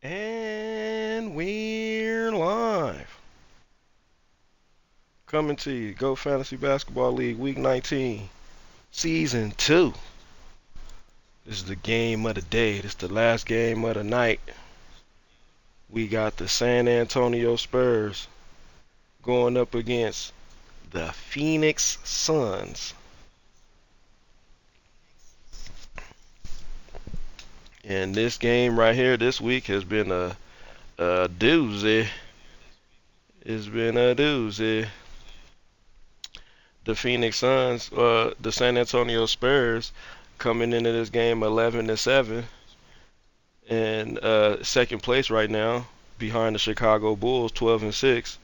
And we're live. Coming to you, Go Fantasy Basketball League Week 19, Season 2. This is the game of the day. This is the last game of the night. We got the San Antonio Spurs going up against the Phoenix Suns. And this game right here this week has been a doozy. It's been a doozy. The Phoenix Suns, the San Antonio Spurs, coming into this game 11-7, and second place right now behind the Chicago Bulls 12-6,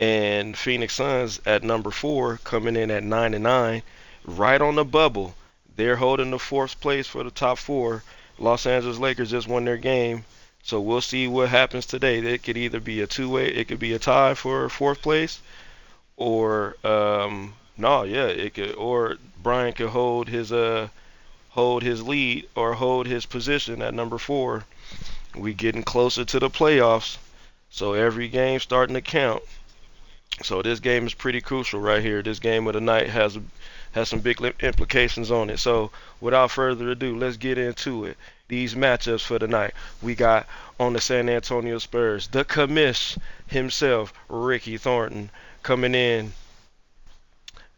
and Phoenix Suns at number 4 coming in at 9-9, right on the bubble. They're holding the fourth place for the top 4. Los Angeles Lakers just won their game, so we'll see what happens today. It could either be a two-way, it could be a tie for fourth place, or no, yeah, it could, or Brian could hold his lead or hold his position at number 4. We getting closer to the playoffs, so every game starting to count. So this game is pretty crucial right here. This game of the night has some big implications on it. So without further ado, let's get into it. These matchups for the night. We got on the San Antonio Spurs, the commish himself, Ricky Thornton, coming in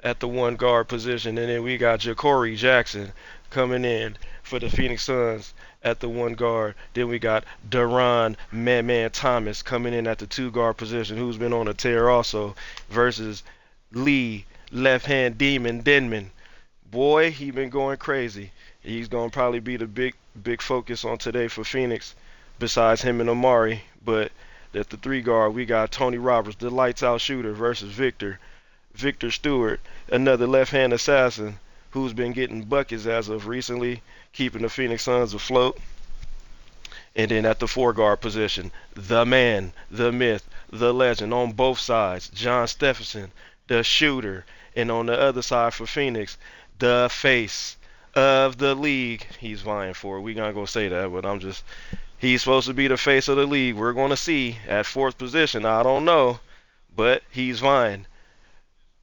at the one guard position, and then we got Ja'Cory Jackson coming in for the Phoenix Suns at the one guard. Then we got Deron Man Thomas coming in at the two guard position, who's been on a tear also, versus Lee Left Hand Demon Denman. Boy, he been going crazy. He's gonna probably be the big focus on today for Phoenix, besides him and Amari. But at the three guard, we got Tony Roberts, the lights out shooter, versus Victor Stewart, another left-hand assassin who's been getting buckets as of recently, keeping the Phoenix Suns afloat. And then at the four guard position, the man, the myth, the legend on both sides, John Stephenson, the shooter. And on the other side for Phoenix, the face of the league. He's vying for it. We're not going to say that, but he's supposed to be the face of the league. We're going to see at fourth position. I don't know, but he's vying.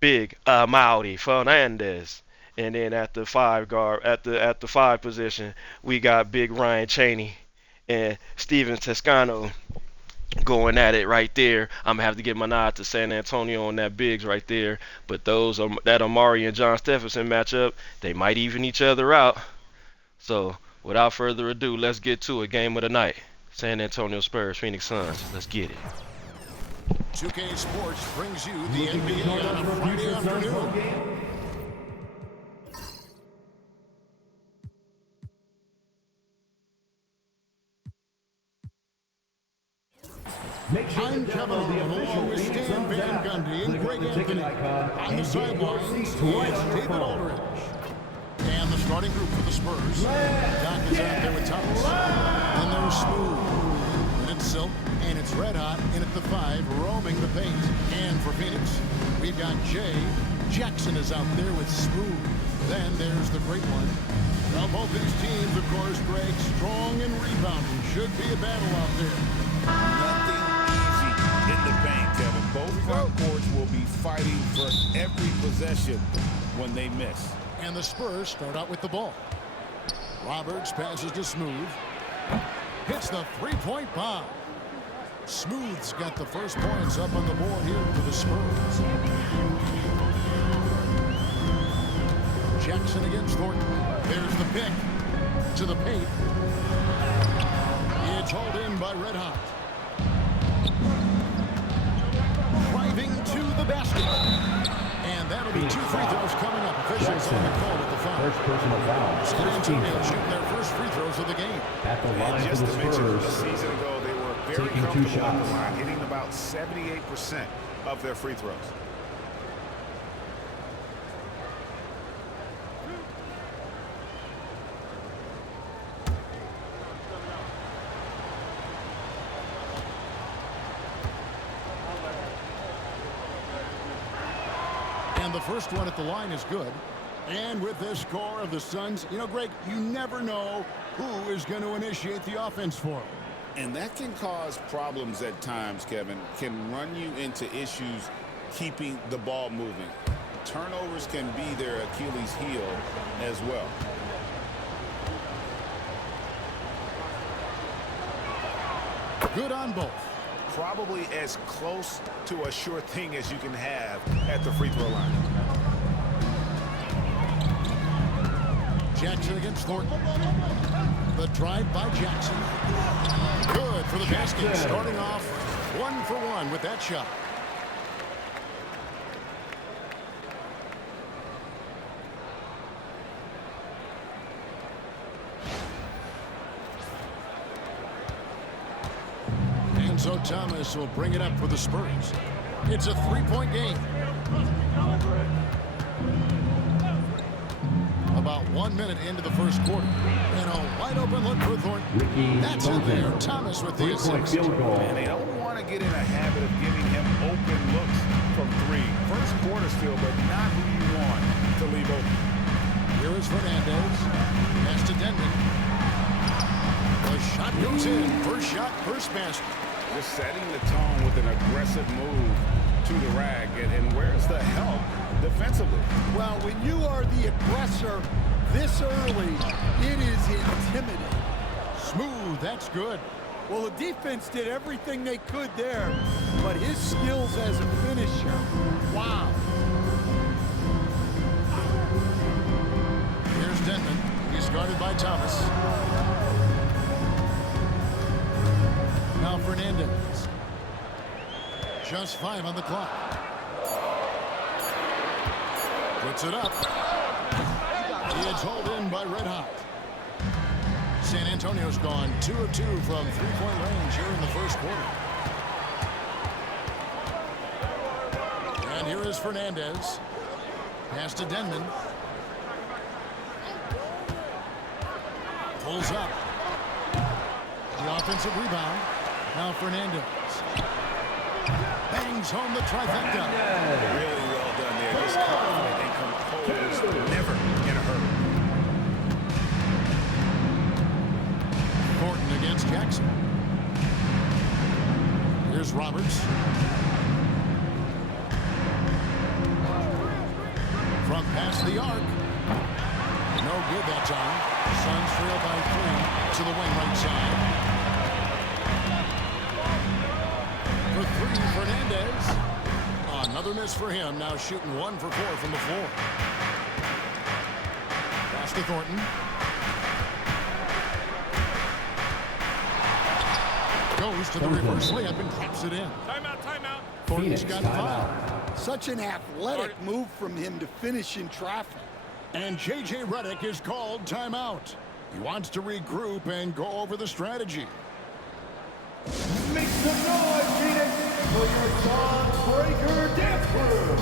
Big Amaury Fernandez. And then at the five guard, at the five position, we got Big Ryan Chaney and Steven Toscano going at it right there. I'm gonna have to give my nod to San Antonio on that bigs right there. But that Amari and John Stephenson matchup, they might even each other out. So without further ado, let's get to it. Game of the night: San Antonio Spurs, Phoenix Suns. Let's get it. 2K Sports brings you the NBA on a Friday afternoon. I'm Kevin Arnold, along with Stan Van Gundy and Greg Anthony. On the sidelines, is David Aldridge. And the starting group for the Spurs. Doc is out there with Thomas. And there's Smooth. And it's Silk. And it's Red Hot. And at the 5, roaming the paint. And for Phoenix, we've got Jay. Jackson is out there with Smooth. Then there's the great one. Now both these teams, of course, Greg, strong and rebounding. Should be a battle out there. Nothing easy in the paint, Kevin. Both front courts will be fighting for every possession when they miss. And the Spurs start out with the ball. Roberts passes to Smooth. Hits the three-point bomb. Smooth's got the first points up on the board here for the Spurs. Jackson against Thornton. There's the pick to the paint. It's hauled in by Red Hot. Driving to the basket. And that'll be 2 free throws coming up. Officials on the call with the foul. First personal foul. San Antonio shooting their first free throws of the game. At the line for Just the to mention, a Spurs, season ago, they were very taking 2 comfortable at the shots. line, hitting about 78% of their free throws. And the first one at the line is good. And with this score of the Suns, you know, Greg, you never know who is going to initiate the offense for them. And that can cause problems at times, Kevin. Can run you into issues keeping the ball moving. Turnovers can be their Achilles heel as well. Good on both. Probably as close to a sure thing as you can have at the free throw line. Jackson against Thornton. The drive by Jackson. Good for the basket. Starting off 1 for 1 with that shot. And so Thomas will bring it up for the Spurs. It's a 3-point game. About 1 minute into the first quarter. And a wide open look for Thornton. That's in there. Thomas with the assist. And they don't want to get in a habit of giving him open looks from 3. First quarter still, but not who you want to leave open. Here is Fernandez. Pass to Denman. The shot goes in. First shot, first basket. Just setting the tone with an aggressive move to the rag. And where's the help defensively? Well, when you are the aggressor this early, it is intimidating. Smooth, that's good. Well, the defense did everything they could there, but his skills as a finisher, wow. Here's Denman. He's guarded by Thomas. Now Fernandez. Just 5 on the clock. Puts it up. It's hauled in by Red Hot. San Antonio's gone 2 of 2 from 3-point range here in the first quarter. And here is Fernandez. Pass to Denman. Pulls up. The offensive rebound. Now Fernandez. Bangs home the trifecta. Really well done there. Just confident and composed. Never in a hurry. Thornton against Jackson. Here's Roberts. From past the arc. No good that time. Suns trail by 3 to the wing right side. For 3, Fernandez. Another miss for him. Now shooting 1 for 4 from the floor. Pass to Thornton. Goes to the reverse layup and claps it in. Timeout, timeout. Thornton's got 5. Such an athletic move from him to finish in traffic. And J.J. Redick is called timeout. He wants to regroup and go over the strategy. Make some noise, Phoenix, for your Song Breaker Dance Crew.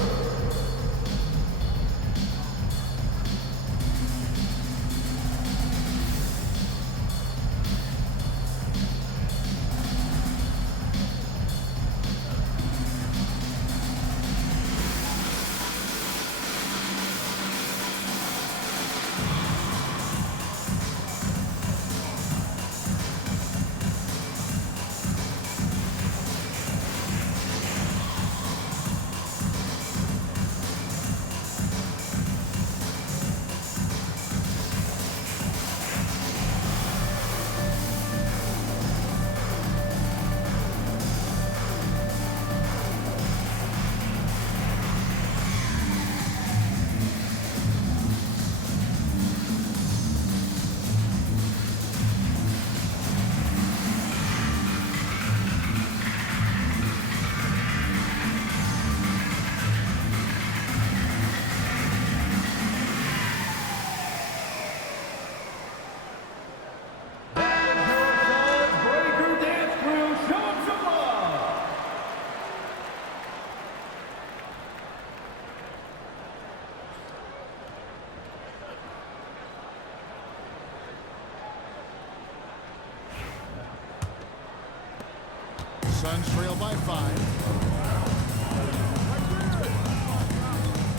Suns trail by 5.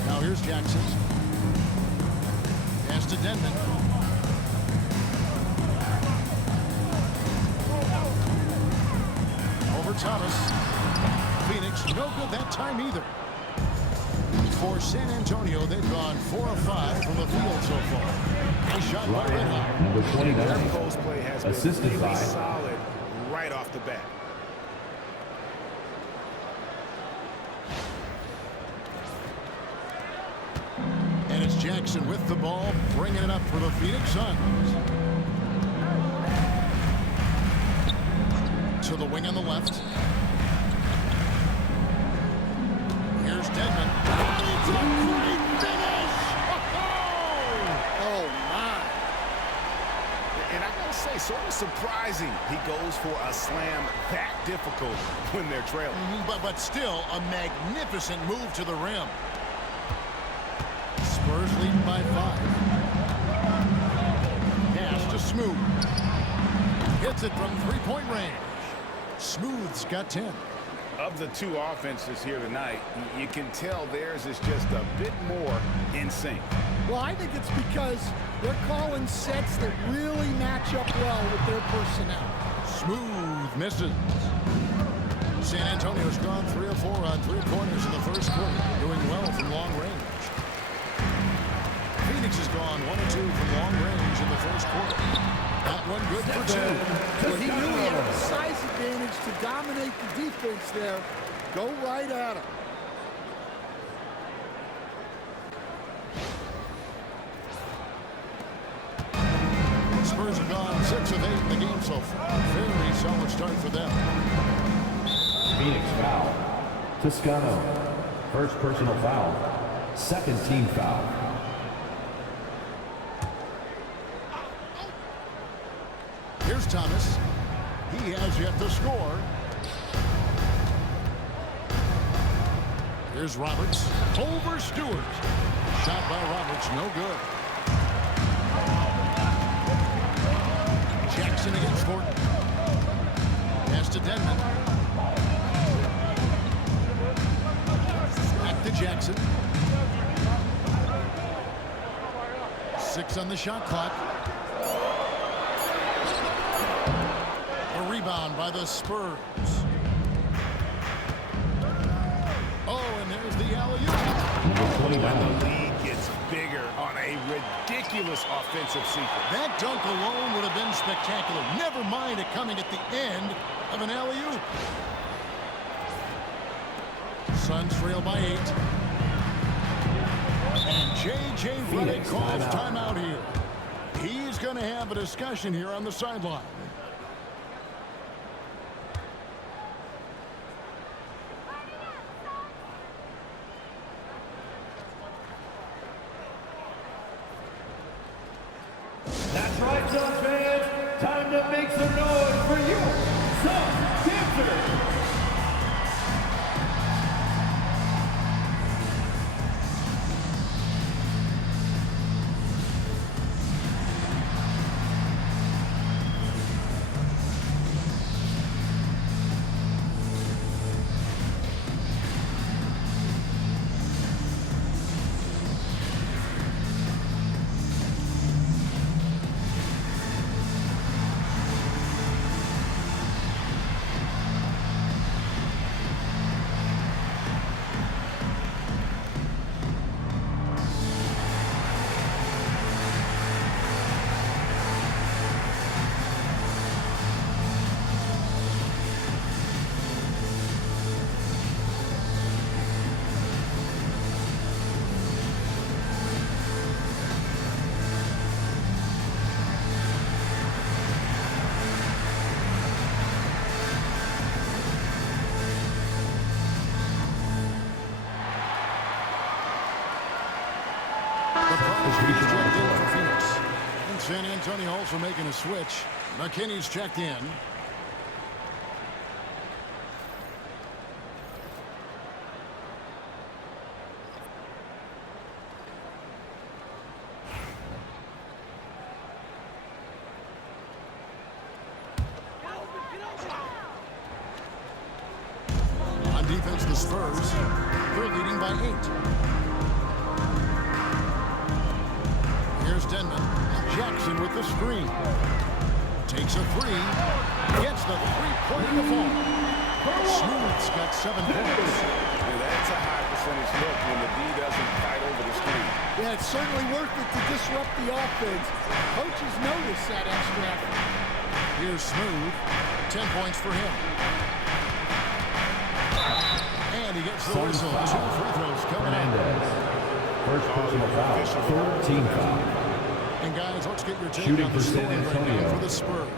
Now here's Jackson. Pass to Denman. Thomas. Phoenix, no good that time either. For San Antonio, they've gone 4 of 5 from the field so far. A shot by Redhawk. Number Their 29. post play has been Assisted really by solid right off the bat. And it's Jackson with the ball, bringing it up for the Phoenix Suns. To the wing on the left. Here's Denman. It's a great finish! Oh, my. And I gotta say, sort of surprising he goes for a slam that difficult when they're trailing. But still, a magnificent move to the rim. Spurs leading by 5. Pass to Smooth. Hits it from three-point range. Smooth's got 10. Of the two offenses here tonight, you can tell theirs is just a bit more in sync. Well, I think it's because they're calling sets that really match up well with their personnel. Smooth misses. San Antonio's gone 3 of 4 on three-pointers in the first quarter, doing well from long range. Phoenix has gone 1 of 2 from long range in the first quarter. That one good for 2. Well, he knew he had the size advantage to dominate the defense there. Go right at him. Spurs have gone 6 of 8 in the game so far. Very solid start for them. Phoenix foul. Toscano. First personal foul. Second team foul. Here's Thomas. He has yet to score. Here's Roberts. Over Stewart. Shot by Roberts, no good. Jackson against Thornton. Pass to Denman. Back to Jackson. 6 on the shot clock. A rebound by the Spurs. Oh, and there's the alley-oop. Number 29. The lead gets bigger on a ridiculous offensive sequence. That dunk alone would have been spectacular. Never mind it coming at the end of an alley-oop. Suns trail by 8. And J.J. Redick calls timeout here. He's going to have a discussion here on the sideline. That's right, Suns fans. Time to make some noise for you, Suns dancers. For Phoenix. And San Antonio also making a switch. McKinney's checked in. On defense, the Spurs. They're leading by 8. Here's Denman. Jackson with the screen. Takes a 3. Gets the 3-pointer to fall. Smooth's got 7 points. And that's a high percentage look when the D doesn't fight over the screen. Yeah, it's certainly worth it to disrupt the offense. Coaches notice that extra effort. Here's Smooth. 10 points for him. And he gets the whistle. 2 free throws coming in. First personal foul, third team foul. And guys, let's get your take Shooting on the for San scoring right Antonio. now for the Spurs.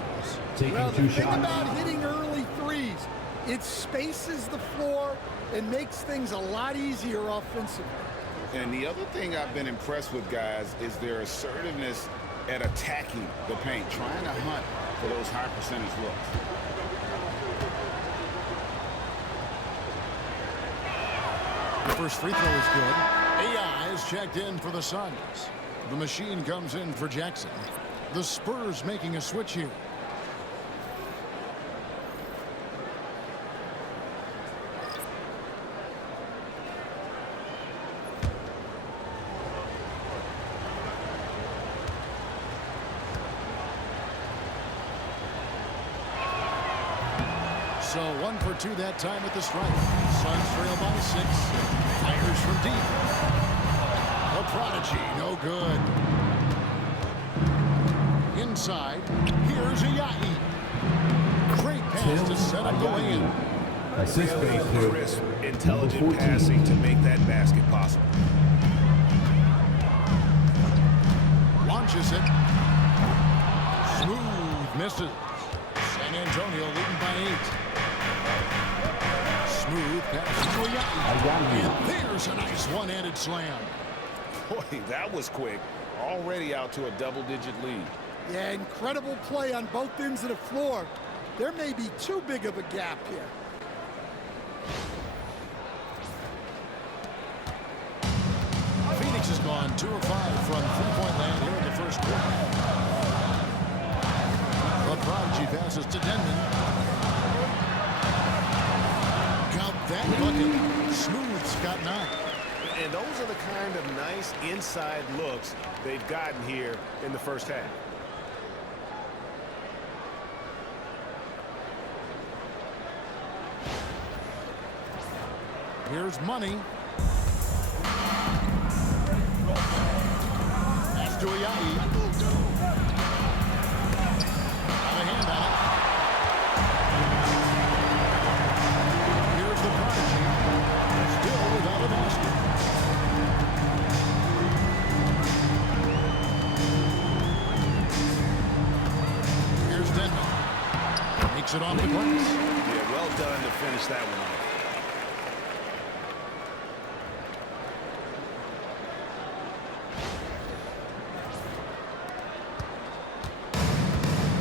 Taking Well, the 2 thing shots. about hitting early threes, it spaces the floor and makes things a lot easier offensively. And the other thing I've been impressed with, guys, is their assertiveness at attacking the paint, trying to hunt for those high percentage looks. The first free throw is good. AI is checked in for the Suns. The machine comes in for Jackson. The Spurs making a switch here. So 1 for 2 that time at the stripe. Suns trail by 6. Fires from deep. A prodigy, no good. Inside, here's Ayayi. Great pass to set up the lane. Assist Really base to crisp, number intelligent 14. passing to make that basket possible. Launches it. Smooth misses. San Antonio leading by 8. Smooth pass to Ayayi. And there's a nice one-handed slam. Boy, that was quick. Already out to a double-digit lead. Yeah, incredible play on both ends of the floor. There may be too big of a gap here. Phoenix has gone 2 of 5 from three-point land here in the first quarter. The prodigy passes to Denman. Count that bucket. Smooth's got 9. And those are the kind of nice inside looks they've gotten here in the first half. Here's Money. Pass to Ayayi. Got a hand on it. Here's the prodigy. Still without a basket. Here's Denman. Makes it off the glass. Yeah, well done to finish that one off.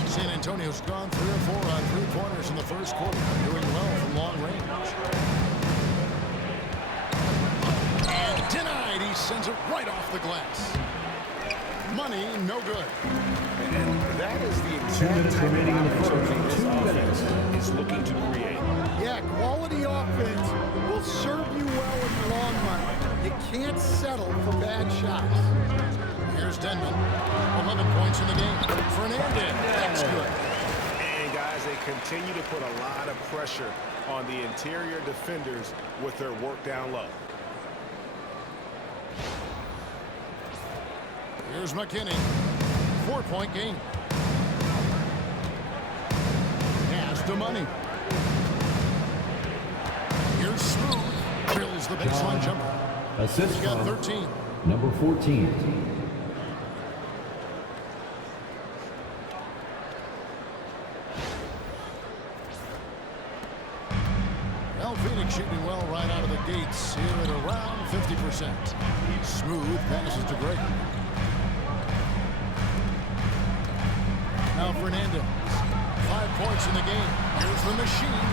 San Antonio's gone 3 or 4 on three-pointers in the first quarter, doing well from long range. And denied. He sends it right off the glass. Money, no good. And that is the 2 exact minutes type of remaining in the opportunity first. this 2 offense minutes. is looking to create. Yeah, quality offense will serve you well in the long run. You can't settle for bad shots. Here's Denman. 11 points in the game. Fernandez. That's good. And guys, they continue to put a lot of pressure on the interior defenders with their work down low. Here's McKinney. 4-point game. Pass to Money. Here's Smooth. Drills the baseline jumper. assist He's got from 13. number 14. Well, Phoenix shooting well right out of the gates here at around 50%. Smooth passes to Gray. Now Fernandez. 5 points in the game. Here's the machine.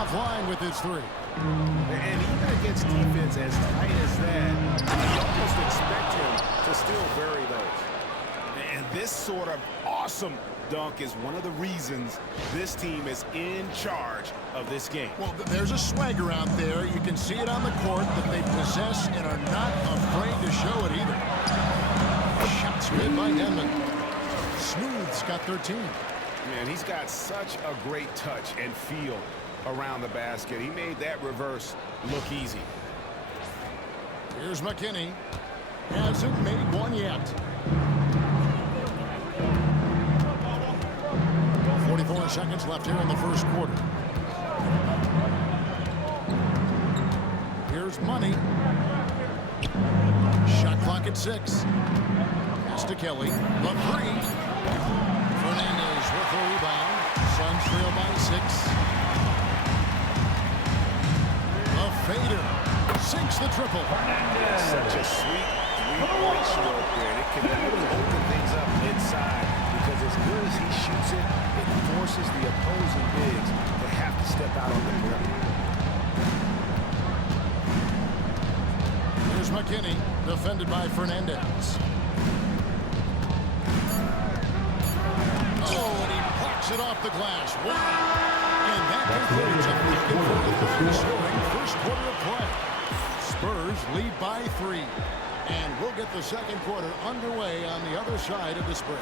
Offline with his 3. And even against defense as tight as that, you almost expect him to still vary those. And this sort of awesome dunk is one of the reasons this team is in charge of this game. Well, there's a swagger out there. You can see it on the court that they possess and are not afraid to show it either. Shots good by Denman. Smooth's got 13. Man, he's got such a great touch and feel around the basket. He made that reverse look easy. Here's McKinney. Hasn't made one yet. 44 seconds left here in the first quarter. Here's Money. Shot clock at 6. Pass to Kelly. The 3. Fernandez with the rebound. Suns trail by 6. A fader. Sinks the triple. Such a sweet three-point stroke there. It can really open things up inside because as good as he shoots it, it forces the opposing bigs to have to step out on the perimeter. Here's McKinney, defended by Fernandez. Oh, and he blocks it off the glass. Wow. And that concludes a back-and-forth first quarter of play. Spurs lead by 3. And we'll get the second quarter underway on the other side of this break.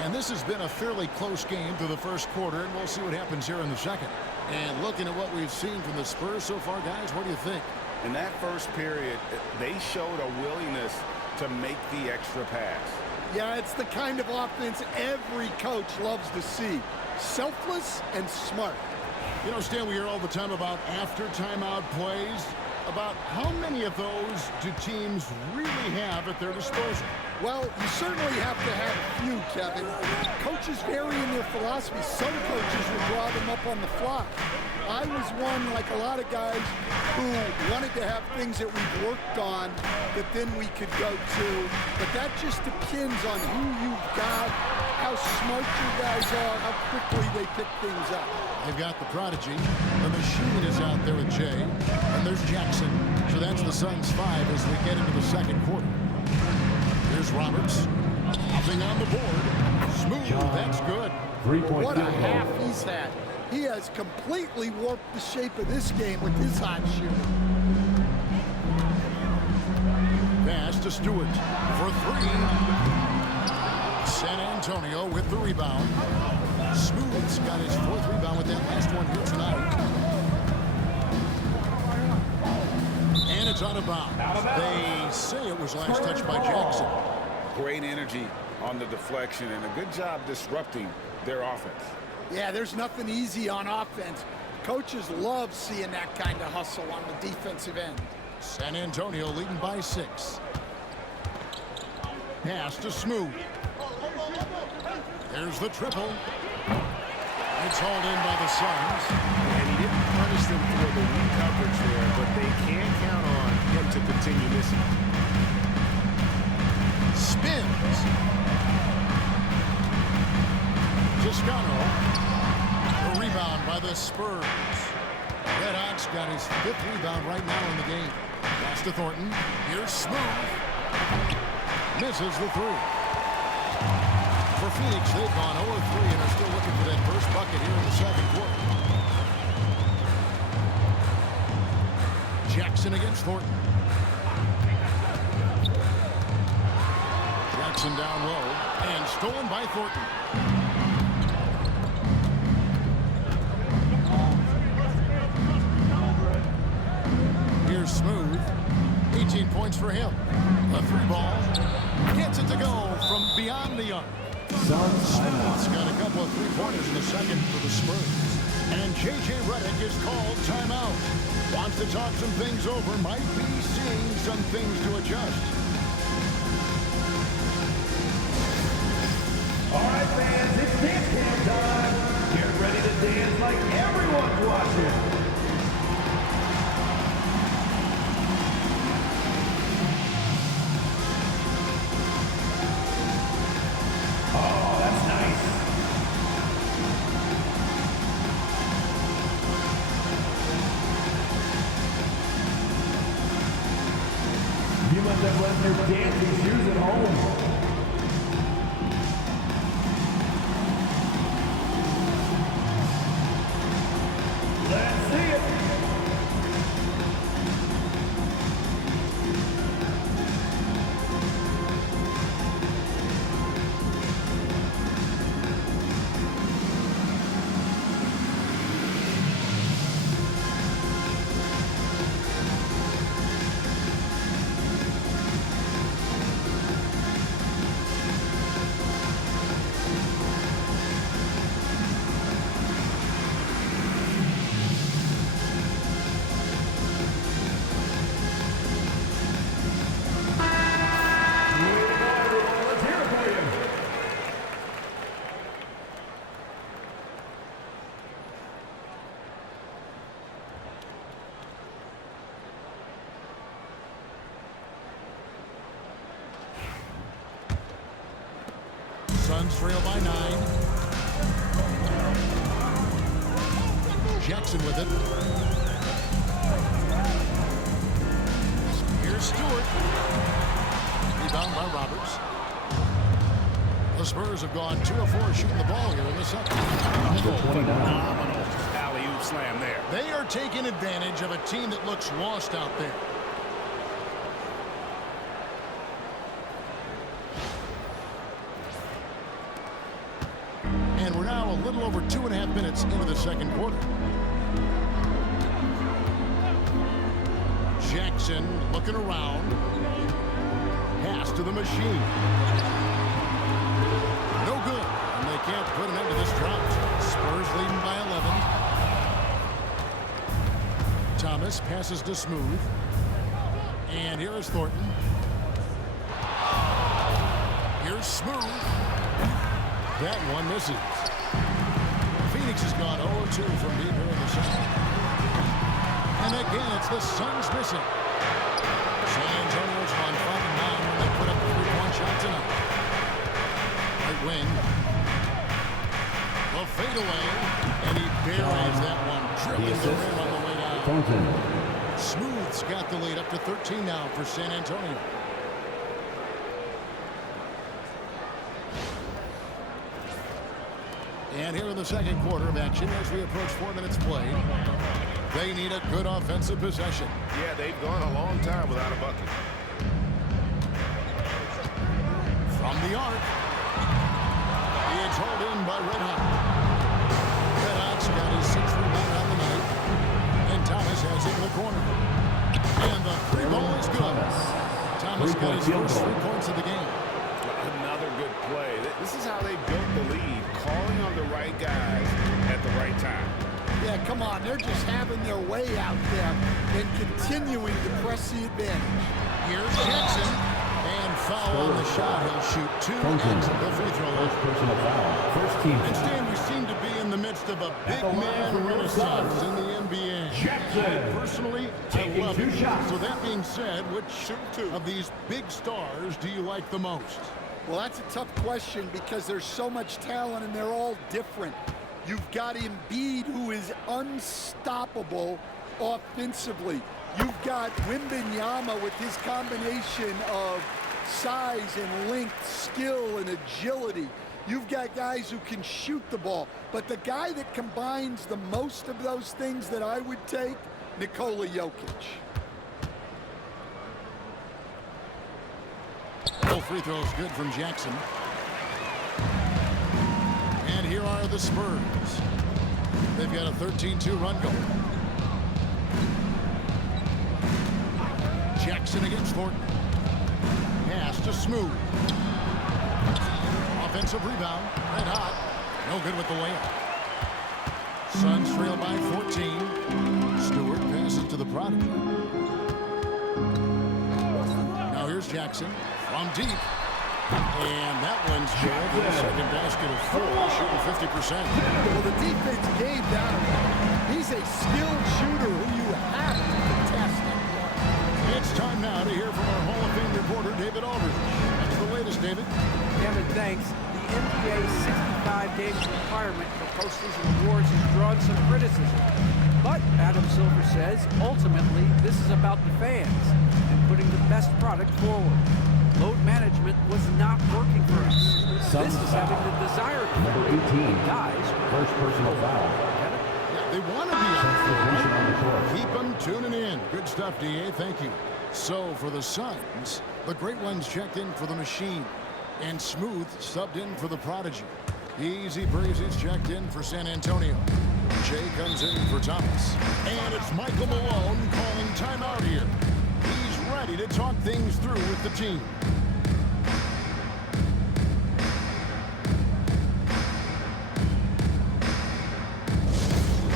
And this has been a fairly close game through the first quarter, and we'll see what happens here in the second. And looking at what we've seen from the Spurs so far, guys, what do you think? In that first period, they showed a willingness to make the extra pass. Yeah, it's the kind of offense every coach loves to see. Selfless and smart. You know, Stan, we hear all the time about after timeout plays. About how many of those do teams really have at their disposal? Well, you certainly have to have a few, Kevin. Coaches vary in their philosophy. Some coaches will draw them up on the fly. I was one, like a lot of guys, who wanted to have things that we've worked on that then we could go to. But that just depends on who you've got, how smart your guys are, how quickly they pick things up. They've got the prodigy. The machine is out there with Jay. And there's Jackson. So that's the Suns 5 as we get into the second quarter. Here's Roberts. Nothing on the board. Smooth. That's good. What a half he's had. He has completely warped the shape of this game with his hot shooting. Pass to Stewart for 3. San Antonio with the rebound. Smooth's got his 4th rebound with that last one here tonight. And it's out of bounds. They say it was last touched by Jackson. Great energy on the deflection and a good job disrupting their offense. Yeah, there's nothing easy on offense. Coaches love seeing that kind of hustle on the defensive end. San Antonio leading by 6. Pass to Smooth. There's the triple. It's hauled in by the Suns. And he didn't punish them for the weak coverage there, but they can count on him to continue missing. Spins. Toscano. The rebound by the Spurs. Red Hawks got his 5th rebound right now in the game. Pass to Thornton. Here's Smooth. Misses the 3. For Phoenix, they've gone 0-3 and are still looking for that first bucket here in the second quarter. Jackson against Thornton. Jackson down low and stolen by Thornton. Here's Smooth. 18 points for him. A 3-ball. Gets it to go from beyond the arc. Smooth's got a couple of 3-pointers in the second for the Spurs. And J.J. Redick is called timeout. Wants to talk some things over. Might be seeing some things to adjust. All right, fans, it's dance cam time. Get ready to dance like everyone's watching. Oh, that's nice. You must have left your dancing shoes at home. Suns trail by 9. Jackson with it. Here's Stewart. Rebound by Roberts. The Spurs have gone 2 of 4 shooting the ball here in the second. Phenomenal alley-oop slam there. They are taking advantage of a team that looks lost out there. And we're now a little over 2.5 minutes into the second quarter. Jackson looking around. Pass to the machine. No good. And they can't put an end to this drought. Spurs leading by 11. Thomas passes to Smooth. And here is Thornton. Here's Smooth. That one misses. Phoenix has gone 0-2 from deep here in the second. And again, it's the Suns missing. San Antonio's on 5-9 when they put up a 3-point shot tonight. Right wing. The fadeaway. And he buries that one. Dribbling the rim on the way down. Smooth's got the lead up to 13 now for San Antonio. And here in the second quarter of action as we approach 4 minutes played. They need a good offensive possession. Yeah, they've gone a long time without a bucket. From the arc. It's hauled in by Red Hot. Red Hot's got his 6th rebound on the night. And Thomas has it in the corner. And the 3 ball is good. Thomas got his first 3 points of the game. Another good play. This is how they built the lead, calling on the right guys at the right time. Yeah, come on. They're just having their way out there and continuing to press the advantage. Here's Jackson. And foul on the shot. He'll shoot 2 exit the free throw line. Personal foul. First team. And Stan, we seem to be in the midst of a big man renaissance in the NBA. Jackson. Personally, I love it. So that being said, which of these big stars do you like the most? Well, that's a tough question because there's so much talent and they're all different. You've got Embiid, who is unstoppable offensively. You've got Wembanyama with his combination of size and length, skill and agility. You've got guys who can shoot the ball. But the guy that combines the most of those things that I would take, Nikola Jokic. Both free throws good from Jackson. And here are the Spurs. They've got a 13-2 run going. Jackson against Thornton. Pass to Smooth. Offensive rebound. Red Hot. No good with the layup. Suns trail by 14. Stewart passes to the prodigy. Now here's Jackson from deep. And that one's good. The second basket of 4, shooting 50%. Well, the defense gave Donovan. He's a skilled shooter who you have to contest. It's time now to hear from our Hall of Fame reporter, David Aldridge. That's the latest, David. Kevin, thanks. The NBA's 65 games requirement for postseason awards has drawn some criticism. But, Adam Silver says, ultimately, this is about the fans and putting the best product forward. Load management was not working for us. This is having the desired Number 18. guys. First personal foul. Yeah, they want to be out there. Keep them tuning in. Good stuff, DA. Thank you. So, for the Suns, the great ones checked in for the machine. And Smooth subbed in for the prodigy. Easy Breezy's checked in for San Antonio. Jay comes in for Thomas. And it's Michael Malone calling timeout here. He's ready to talk things through with the team.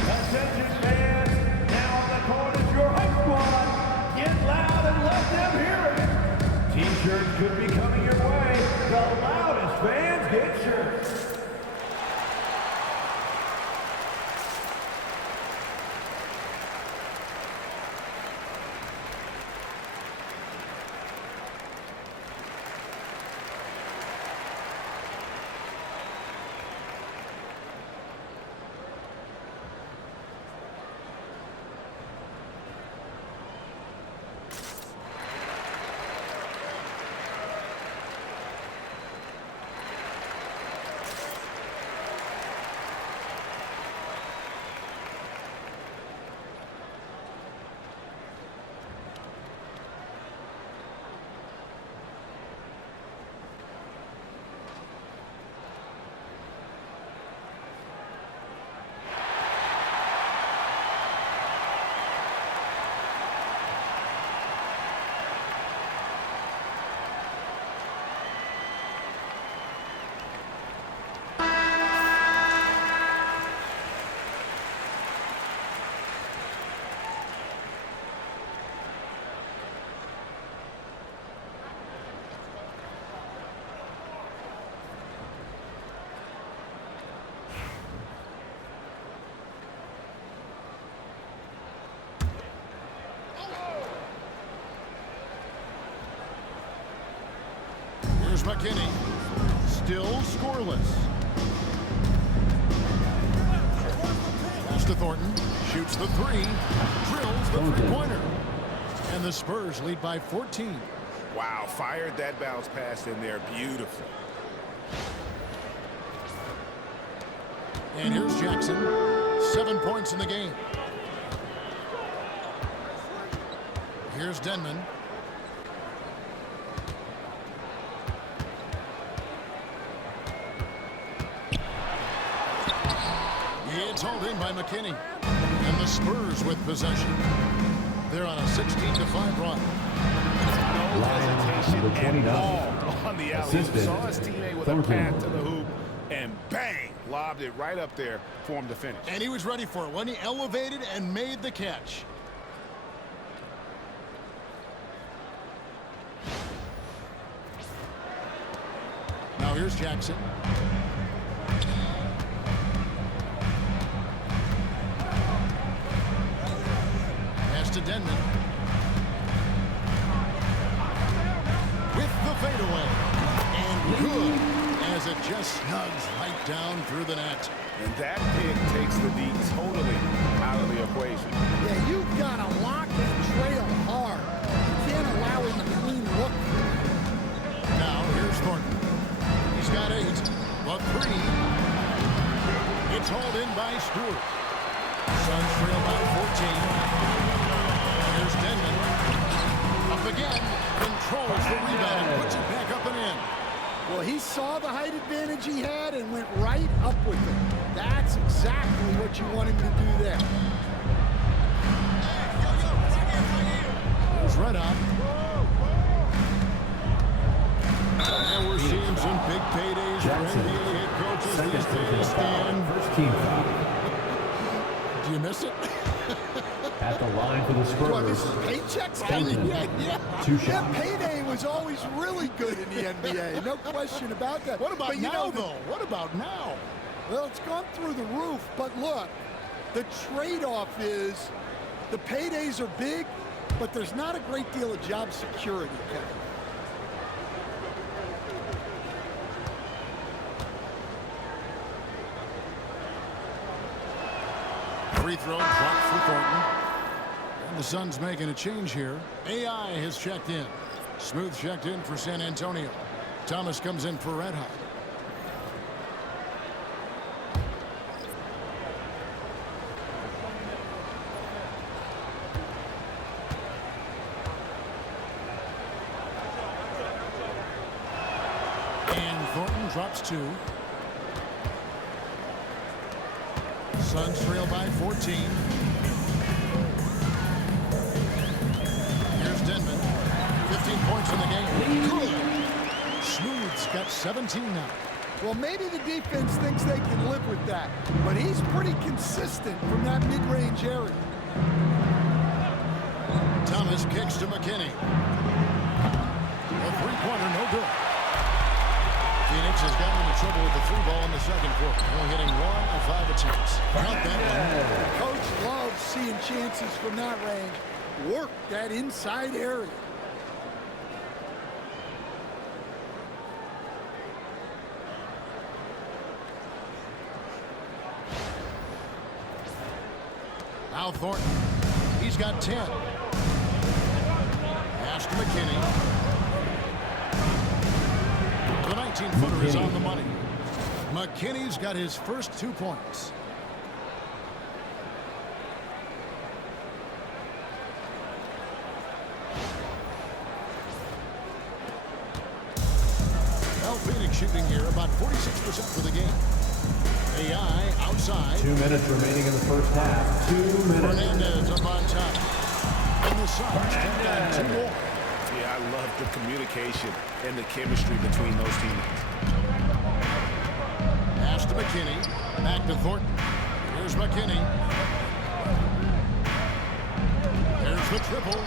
Attention fans, now on the court is your hype squad. Get loud and let them hear it. T-shirts could be coming your way. The loudest fans get shirts. Here's McKinney. Still scoreless. Pass to Thornton. Shoots the three. Drills the three-pointer. And the Spurs lead by 14. Wow, fired that bounce pass in there beautifully. And here's Jackson. 7 points in the game. Here's Denman. It's hauled in by McKinney. And the Spurs with possession. They're on a 16-5 run. No hesitation at 29. all on the alley. Assisted. Saw his teammate with a path to the hoop, and bang, lobbed it right up there for him to finish. And he was ready for it when he elevated and made the catch. Now here's Jackson. Pass to Denman. With the fadeaway. And good as it just snugs right down through the net. And that pick takes the D totally out of the equation. Yeah, you've got to lock and trail hard. You can't allow him a clean look. Now here's Thornton. He's got 8. But 3. It's hauled in by Stewart. Suns trail by 14. Here's Denman. Up again. Controls the rebound and puts it back up and in. Well, he saw the height advantage he had and went right up with it. That's exactly what you want him to do there. Here's Red Hot. And we're seeing some big paydays for NBA head coaches these days. And First team foul. do you miss it? At the line for the What, this Spurs. is paychecks? Denton. Yeah. Two Yeah, shots. payday was always really good in the NBA. No question about that. What about But, you now, know, though? What about now? Well, it's gone through the roof, but look, the trade-off is the paydays are big, but there's not a great deal of job security, Kevin. Free throw dropped for Thornton. And the Suns making a change here. AI has checked in. Smooth checked in for San Antonio. Thomas comes in for Red Hot. And Thornton drops 2. Suns trail by 14. Here's Denman. 15 points in the game. Good. Smooth's got 17 now. Well, maybe the defense thinks they can live with that, but he's pretty consistent from that mid-range area. Thomas kicks to McKinney. A three-pointer, no good. Phoenix has gotten into trouble with the 3-ball in the second quarter. Only hitting 1 of 5 attempts. Not that one. Coach loves seeing chances from that range. Work that inside area. Now Thornton. He's got 10. Pass to McKinney. The 19-footer is on the money. McKinney's got his first 2 points. Well, Phoenix shooting here about 46% for the game. AI outside. 2 minutes remaining in the first half. 2 minutes. Fernandez up on top. And the Suns take on 2 more. Yeah, I love the communication and the chemistry between those teammates. Pass to McKinney. Back to Thornton. Here's McKinney. There's the triple.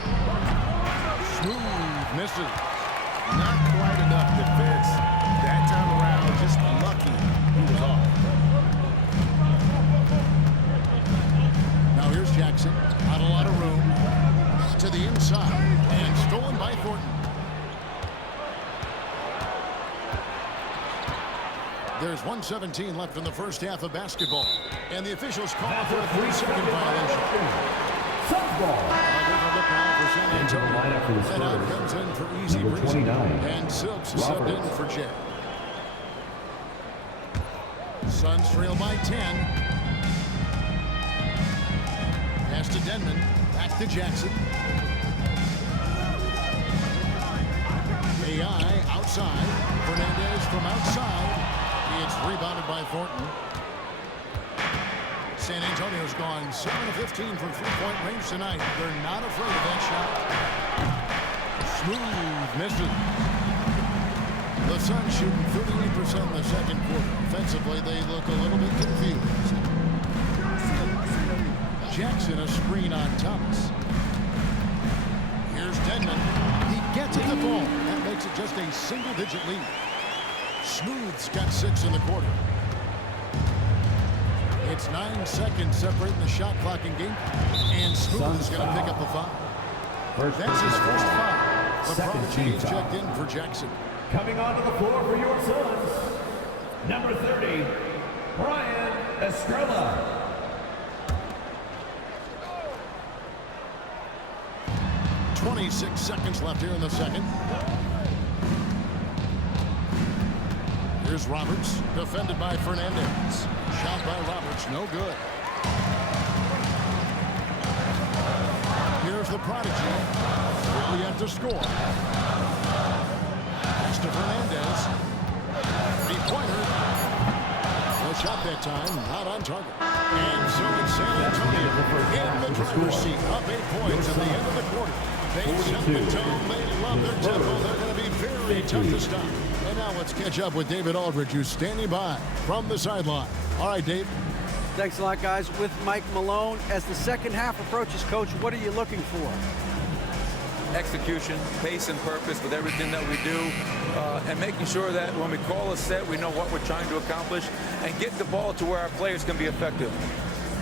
Smooth misses. Not quite enough defense. That time around, just lucky he was off. Now here's Jackson. Not a lot of room. To the inside. And stolen by Thornton. There's 1:17 left in the first half of basketball. And the officials call for a 3-second violation. Look now for San Antonio. And out comes in for easy breezy. And Silks subbed in for Jack. Suns trail by 10. Pass to Denman. Back to Jackson. AI outside. Fernandez from outside. It's rebounded by Thornton. San Antonio's gone 7 of 15 from three-point range tonight. They're not afraid of that shot. Smooth misses. The Suns shooting 38% in the second quarter. Offensively, they look a little bit confused. Jackson a screen on Thomas. Here's Denman. He gets at the ball. That makes it just a single-digit lead. Smooth's got 6 in the quarter. It's 9 seconds separating the shot clock and game. And Smooth is going to pick up a foul. That's his first foul. The prodigy is checked in for Jackson. Coming onto the floor for your Suns, number 30, Brian Estrella. 26 seconds left here in the second. Here's Roberts, defended by Fernandez. Shot by Roberts, no good. Here's the prodigy. We have to score. Pass to Fernandez. Three-pointer. No shot that time, not on target. And so it's San Antonio in the driver's seat, up 8 points at the end of the quarter. They set the tone, they love their tempo, they're going to be very tough to stop. And now let's catch up with David Aldridge, who's standing by from the sideline. All right, Dave. Thanks a lot, guys. With Mike Malone, as the second half approaches, Coach, what are you looking for? Execution, pace, and purpose with everything that we do, and making sure that when we call a set, we know what we're trying to accomplish, and get the ball to where our players can be effective.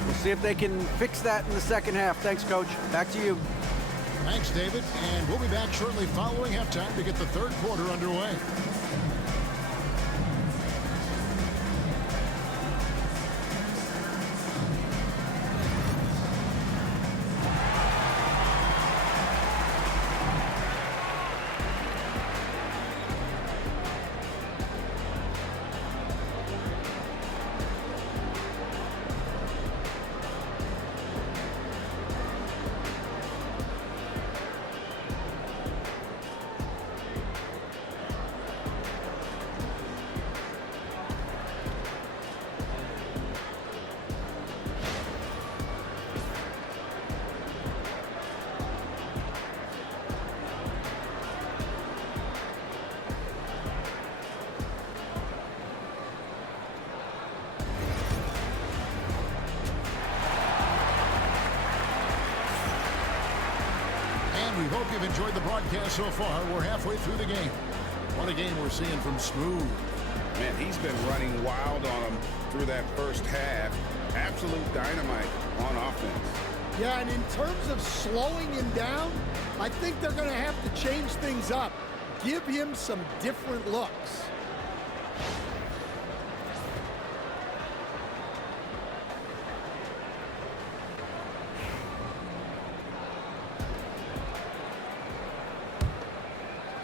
We'll see if they can fix that in the second half. Thanks, Coach. Back to you. Thanks, David. And we'll be back shortly following halftime to get the third quarter underway. We hope you've enjoyed the broadcast so far. We're halfway through the game. What a game we're seeing from Smooth. Man, he's been running wild on him through that first half. Absolute dynamite on offense. Yeah, and in terms of slowing him down, I think they're going to have to change things up. Give him some different looks.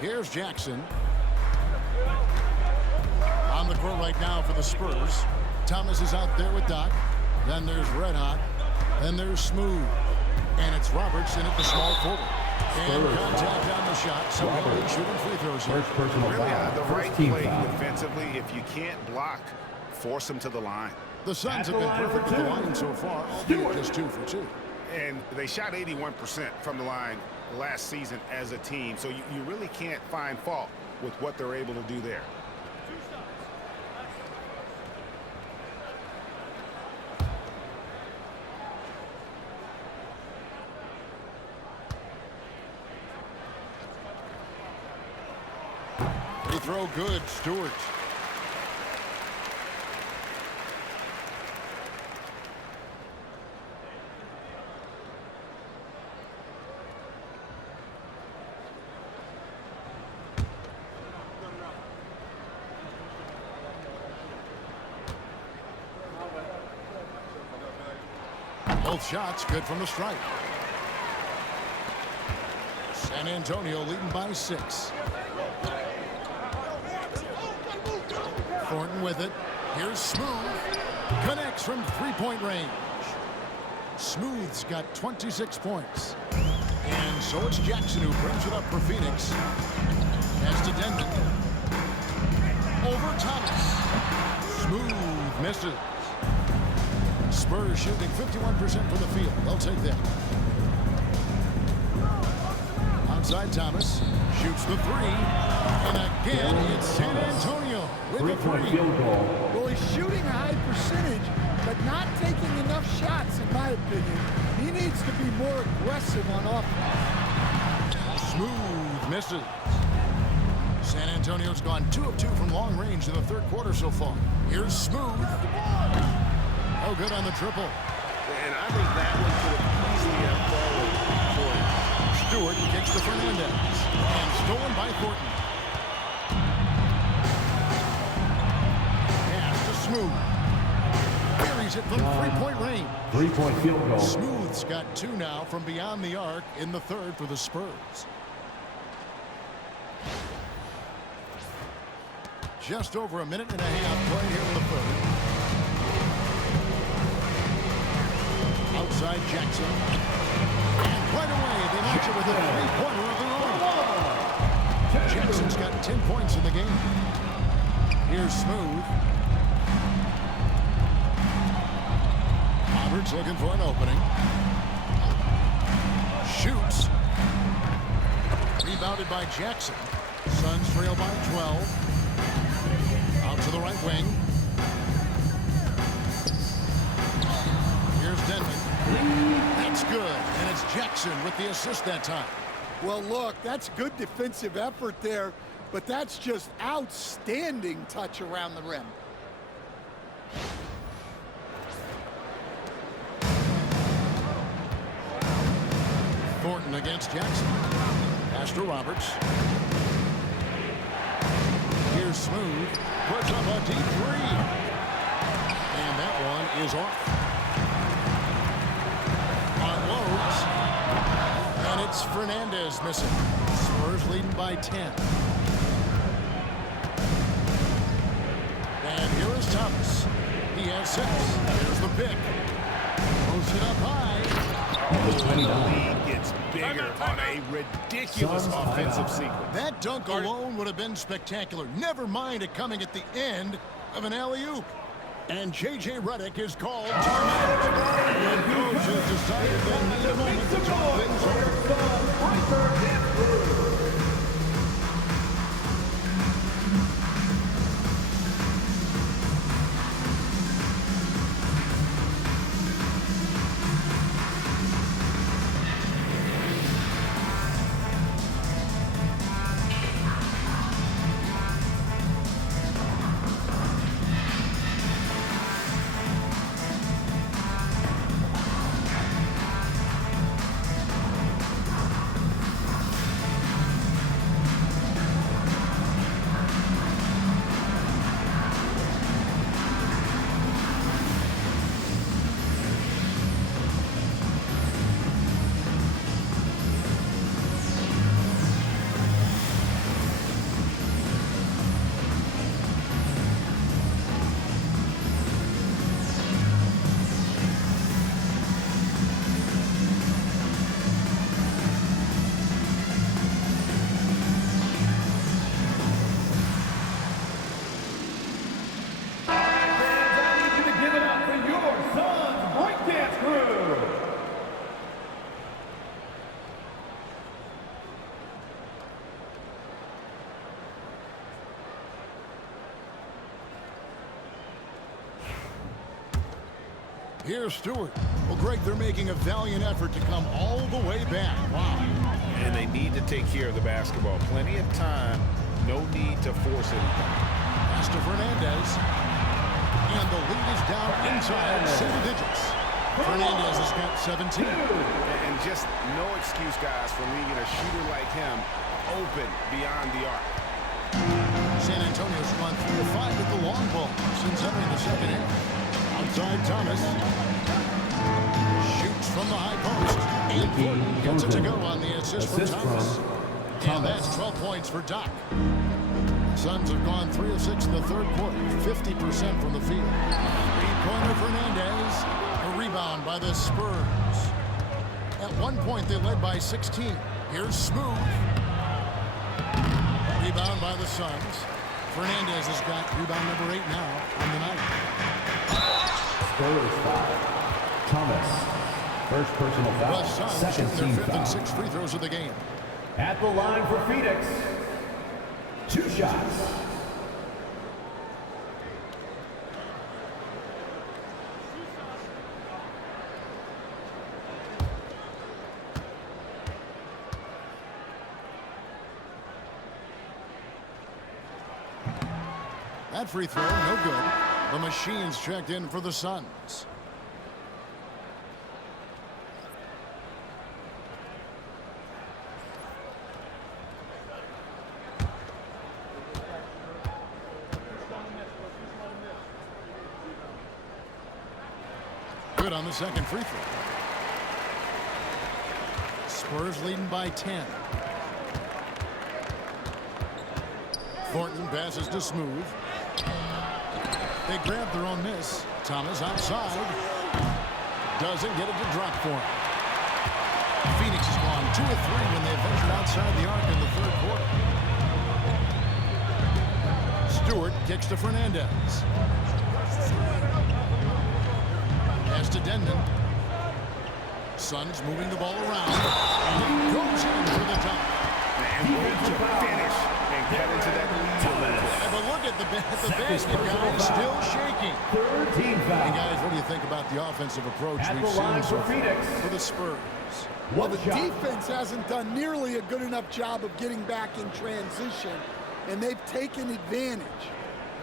Here's Jackson. On the court right now for the Spurs. Thomas is out there with Doc. Then there's Red Hot. Then there's Smooth. And it's Roberts in at the small forward. And contact on the shot. So he's shooting free throws here. Really the right play defensively. If you can't block, force him to the line. The Suns have been perfect at the line so far, albeit just 2 for 2. And they shot 81% from the line last season as a team. So you really can't find fault with what they're able to do there. Free throw good, Stewart. Both shots good from the stripe. San Antonio leading by 6. Thornton with it. Here's Smooth. Connects from three-point range. Smooth's got 26 points. And so it's Jackson who brings it up for Phoenix. Pass to Denman. Over Thomas. Smooth misses. Spurs shooting 51% from the field. They'll take that. Outside Thomas. Shoots the 3. And again, it's San Antonio with the 3. Field goal. Well, he's shooting a high percentage, but not taking enough shots, in my opinion. He needs to be more aggressive on offense. Smooth misses. San Antonio's gone 2 of 2 from long range in the third quarter so far. Here's Smooth. Oh, good on the triple. And I think that one could have easily have fallen for him. Stewart kicks to Fernandez. And stolen by Thornton. Pass to Smooth. Buries it from three-point range. 3-point field goal. Smooth's got 2 now from beyond the arc in the third for the Spurs. Just over a minute and a half play here in the third. Outside Jackson. And right away they match it with a three-pointer of their own. Jackson's got 10 points in the game. Here's Smooth. Roberts looking for an opening. Shoots. Rebounded by Jackson. Suns trail by 12. Out to the right wing. Here's Denman. That's good. And it's Jackson with the assist that time. Well, look, that's good defensive effort there, but that's just outstanding touch around the rim. Thornton against Jackson. Pass to Roberts. Here's Smooth. Puts up a deep 3. And that one is off. Unloads. And it's Fernandez missing. Spurs leading by 10. And here is Thomas. He has 6. Here's the pick. Throws it up high. The lead gets bigger on a ridiculous offensive sequence. That dunk alone would have been spectacular. Never mind it coming at the end of an alley-oop. And J.J. Redick is called timeout. And coach has decided they need a moment to talk things over. Here's Stewart. Well, Greg, they're making a valiant effort to come all the way back. Wow. And they need to take care of the basketball. Plenty of time. No need to force anything. Pass to Fernandez. And the lead is down inside single digits. Fernandez has got 17. And just no excuse, guys, for leaving a shooter like him open beyond the arc. San Antonio's run 3 of 5 with the long ball since entering the second half. inside Thomas. Shoots from the high post. And Thornton gets it to go on the assist from Thomas. And that's 12 points for Doc. Suns have gone 3 of 6 in the third quarter, 50% from the field. Three-pointer Fernandez. A rebound by the Spurs. At one point, they led by 16. Here's Smooth. Rebound by the Suns. Fernandez has got rebound number 8 now on the night. Spurs foul. Thomas. First personal foul. The Suns Second shoot their team 5th foul. and 6th free throws of the game. At the line for Phoenix. 2 shots. That free throw, no good. The Machines checked in for the Suns. Good on the second free throw. Spurs leading by 10. Thornton passes to Smooth. They grab their own miss. Thomas outside. Doesn't get it to drop for him. Phoenix has gone 2 of 3 when they ventured outside the arc in the third quarter. Stewart kicks to Fernandez. Pass to Denman. Suns moving the ball around. And he goes in for the top. And way to finish and get into that lead. But look at the basket, guys, still shaking. Third team foul. Hey, guys, what do you think about the offensive approach At we've the line seen so for Phoenix. far for the Spurs? Well, the One shot. defense hasn't done nearly a good enough job of getting back in transition, and they've taken advantage,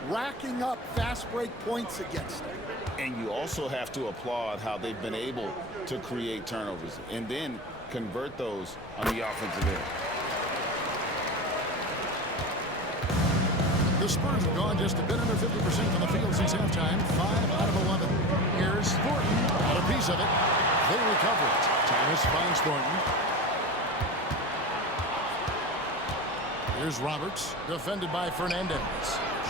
racking up fast break points against them. And you also have to applaud how they've been able to create turnovers and then convert those on the offensive end. The Spurs have gone just a bit under 50% from the field since halftime. 5 out of 11. Here's Thornton. Got a piece of it. They recover it. Thomas finds Thornton. Here's Roberts. Defended by Fernandez.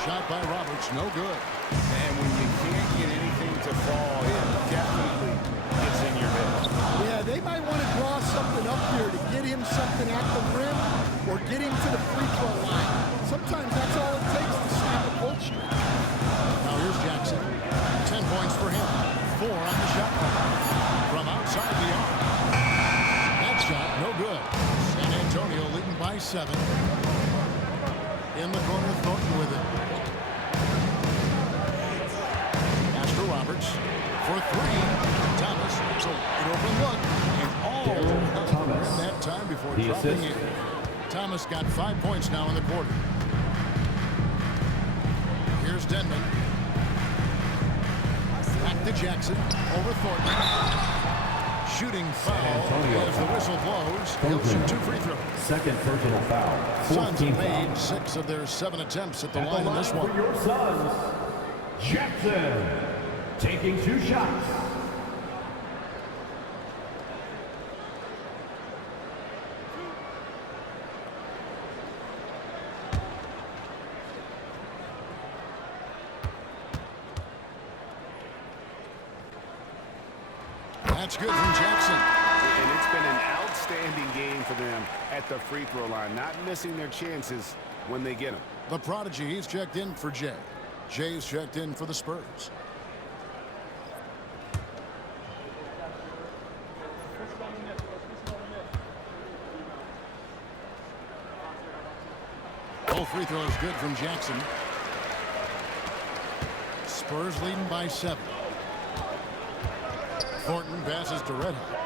Shot by Roberts. No good. And when you can't get anything to fall, it definitely gets in your head. Yeah, they might want to draw something up here to get him something at the rim or get him to the free throw line. Sometimes that's all it takes to snap a cold streak. Now here's Jackson. 10 points for him. 4 on the shot clock. From outside the arc. That shot, no good. San Antonio leading by 7. In the corner, Thornton with it. Astro Roberts for 3. Thomas. So an open look. And all Thomas. that time before The dropping assist. in. Thomas got 5 points now in the quarter. Here's Denman. Back to Jackson. Over Thornton. Shooting foul. Antonio As the foul. whistle blows, he'll shoot 2 free throws. Second personal foul. Fourth Suns team have foul. made 6 of their 7 attempts at the At line in this for one. your Suns, Jackson. Taking 2 shots. That's good from Jackson. And it's been an outstanding game for them at the free throw line, not missing their chances when they get them. The prodigy, he's checked in for Jay. Jay's checked in for the Spurs. Both free throws good from Jackson. Spurs leading by 7. Thornton passes to Red Hot.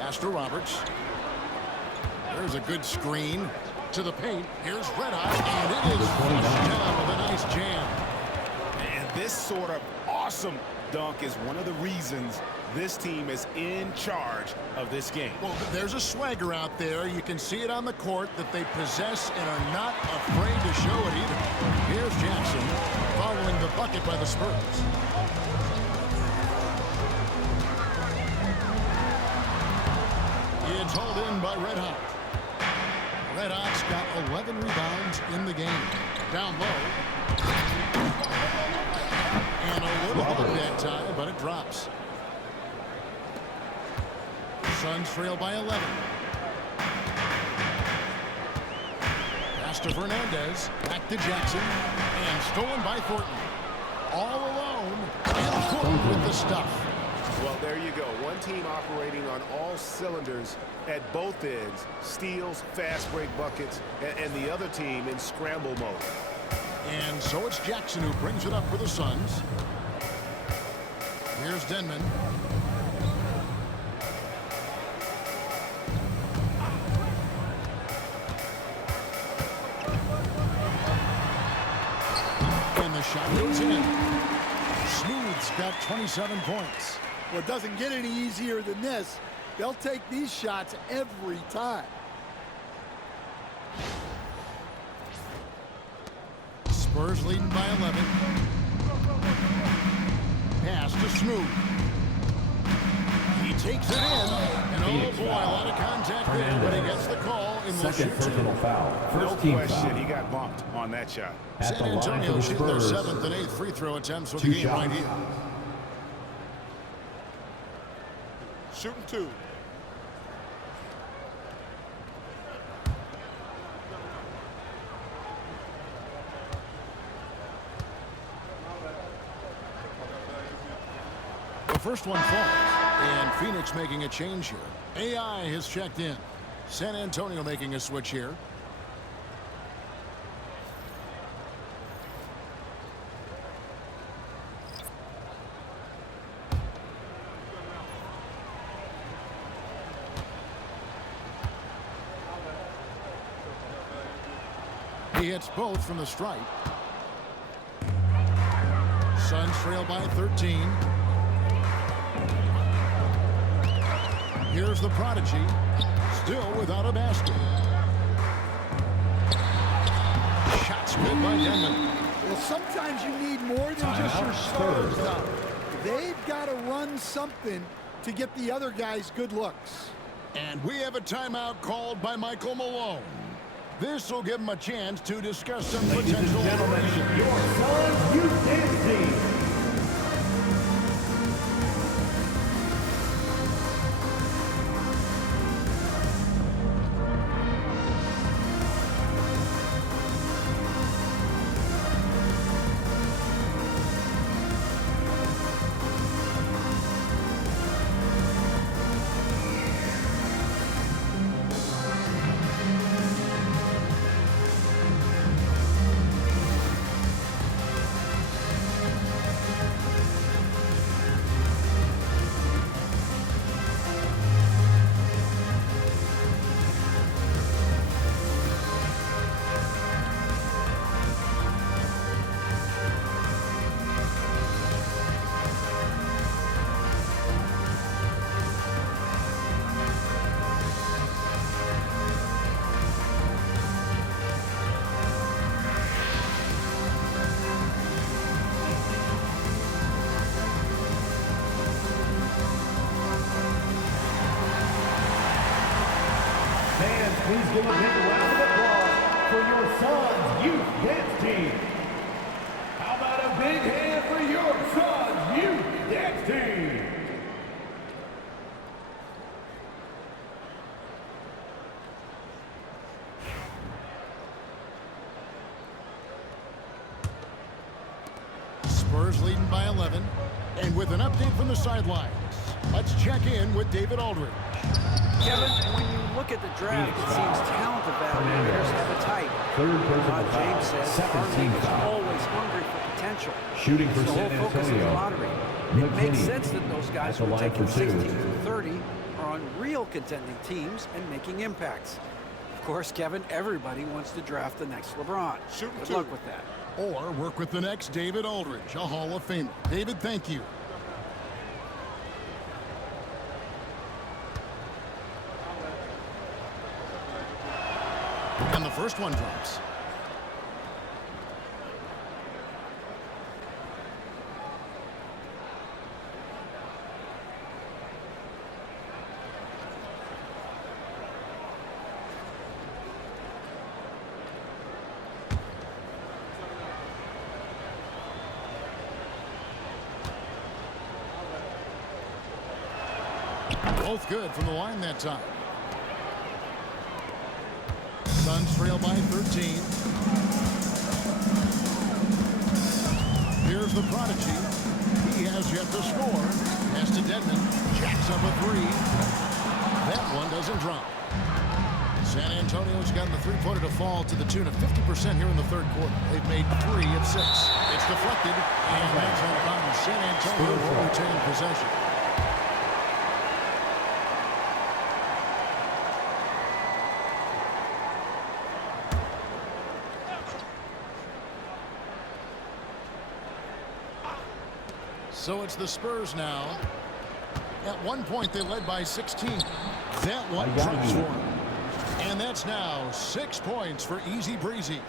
Astro Roberts. There's a good screen to the paint. Here's Red Hot, and it is flushed down with a nice jam. And this sort of awesome dunk is one of the reasons this team is in charge of this game. Well, there's a swagger out there. You can see it on the court that they possess and are not afraid to show it either. Here's Jackson. bucket by the Spurs. It's hauled in by Red Hot. Red Hot's got 11 rebounds in the game. Down low. And a little hug that time, but it drops. Suns trail by 11. Pass to Fernandez. Back to Jackson. And stolen by Thornton. All alone. And Thornton with the stuff. Well, there you go. One team operating on all cylinders at both ends. Steals, fast break buckets, and the other team in scramble mode. And so it's Jackson who brings it up for the Suns. Here's Denman. And the shot goes in. Smooth's got 27 points. Well, it doesn't get any easier than this. They'll take these shots every time. Spurs leading by 11. Pass to Smooth. He takes it in. And oh boy, a lot of contact there, but he gets the call and will Second shoot personal two. foul. No First team question, foul. he got bumped on that shot. At San the line for Antonio the shoot their Spurs. 7th and 8th free throw attempts with Two the game shots. right here. Shooting two. The first one falls, and Phoenix making a change here. AI has checked in. San Antonio making a switch here. He hits both from the stripe. Suns trail by 13. Here's the prodigy, still without a basket. Shots good by Denman. Well, sometimes you need more than just your stars, though. They've got to run something to get the other guys good looks. And we have a timeout called by Michael Malone. This will give him a chance to discuss some Ladies and potential gentlemen, alterations. your Suns youth dance team. Fans, please give a big round of applause for your Suns youth dance team. How about a big hand for your Suns youth dance team? Spurs leading by 11. And with an update from the sidelines, let's check in with David Aldridge. Kevin, when you look at the draft, it seems talent evaluators have a type. Third personal James foul. says Second our team league is foul. always hungry for potential. Shooting for It's the San whole focus of the Antonio. lottery. It makes McKinney sense that those guys at the who are line taking for two. 16 through 30 are on real contending teams and making impacts. Of course, Kevin, everybody wants to draft the next LeBron. Good luck with that. Or work with the next David Aldridge, a Hall of Famer. David, thank you. And the first one drops. Both good from the line that time. Suns trail by 13. Here's the prodigy. He has yet to score. Pass to Denman. Jacks up a three. That one doesn't drop. San Antonio's gotten the three-pointer to fall to the tune of 50% here in the third quarter. They've made 3 of 6. It's deflected, and that's out of bounds. San Antonio will retain possession. So it's the Spurs now. At one point, they led by 16. That one drops for them. And that's now 6 points for Easy Breezy.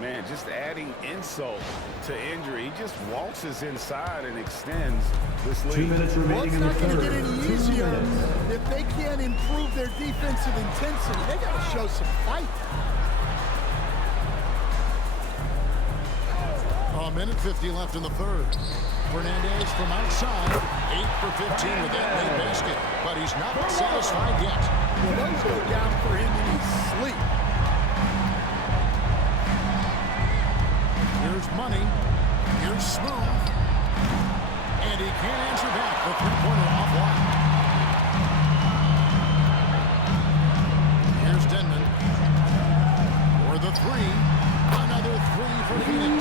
Man, just adding insult to injury. He just waltzes inside and extends this lead. 2 minutes Well, remaining it's in the not going to third. get any 2 easier minutes. if they can't improve their defensive intensity. They got to show some fight. A minute 50 left in the third. Fernandez from outside. 8 for 15 with that late basket. But he's not satisfied yet. Well, those go down for him in his sleep. Here's Money. Here's Smooth. And he can't answer back. The three-pointer offline. Here's Denman. For the three. Another three for Phoenix.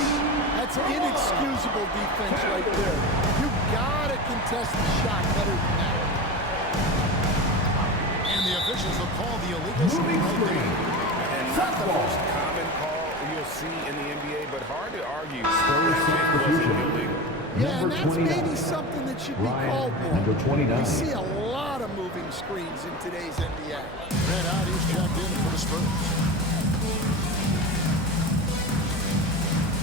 That's inexcusable defense right there. You got to contest the shot better than that. And the officials will call the illegal screen right there. And not the most common call you'll see in the NBA, but hard to argue. Spurs substitution. Yeah, and Number that's 29. maybe something that should be Ryan, called more. number 29. We see a lot of moving screens in today's NBA. Red out, he's checked in for the Spurs.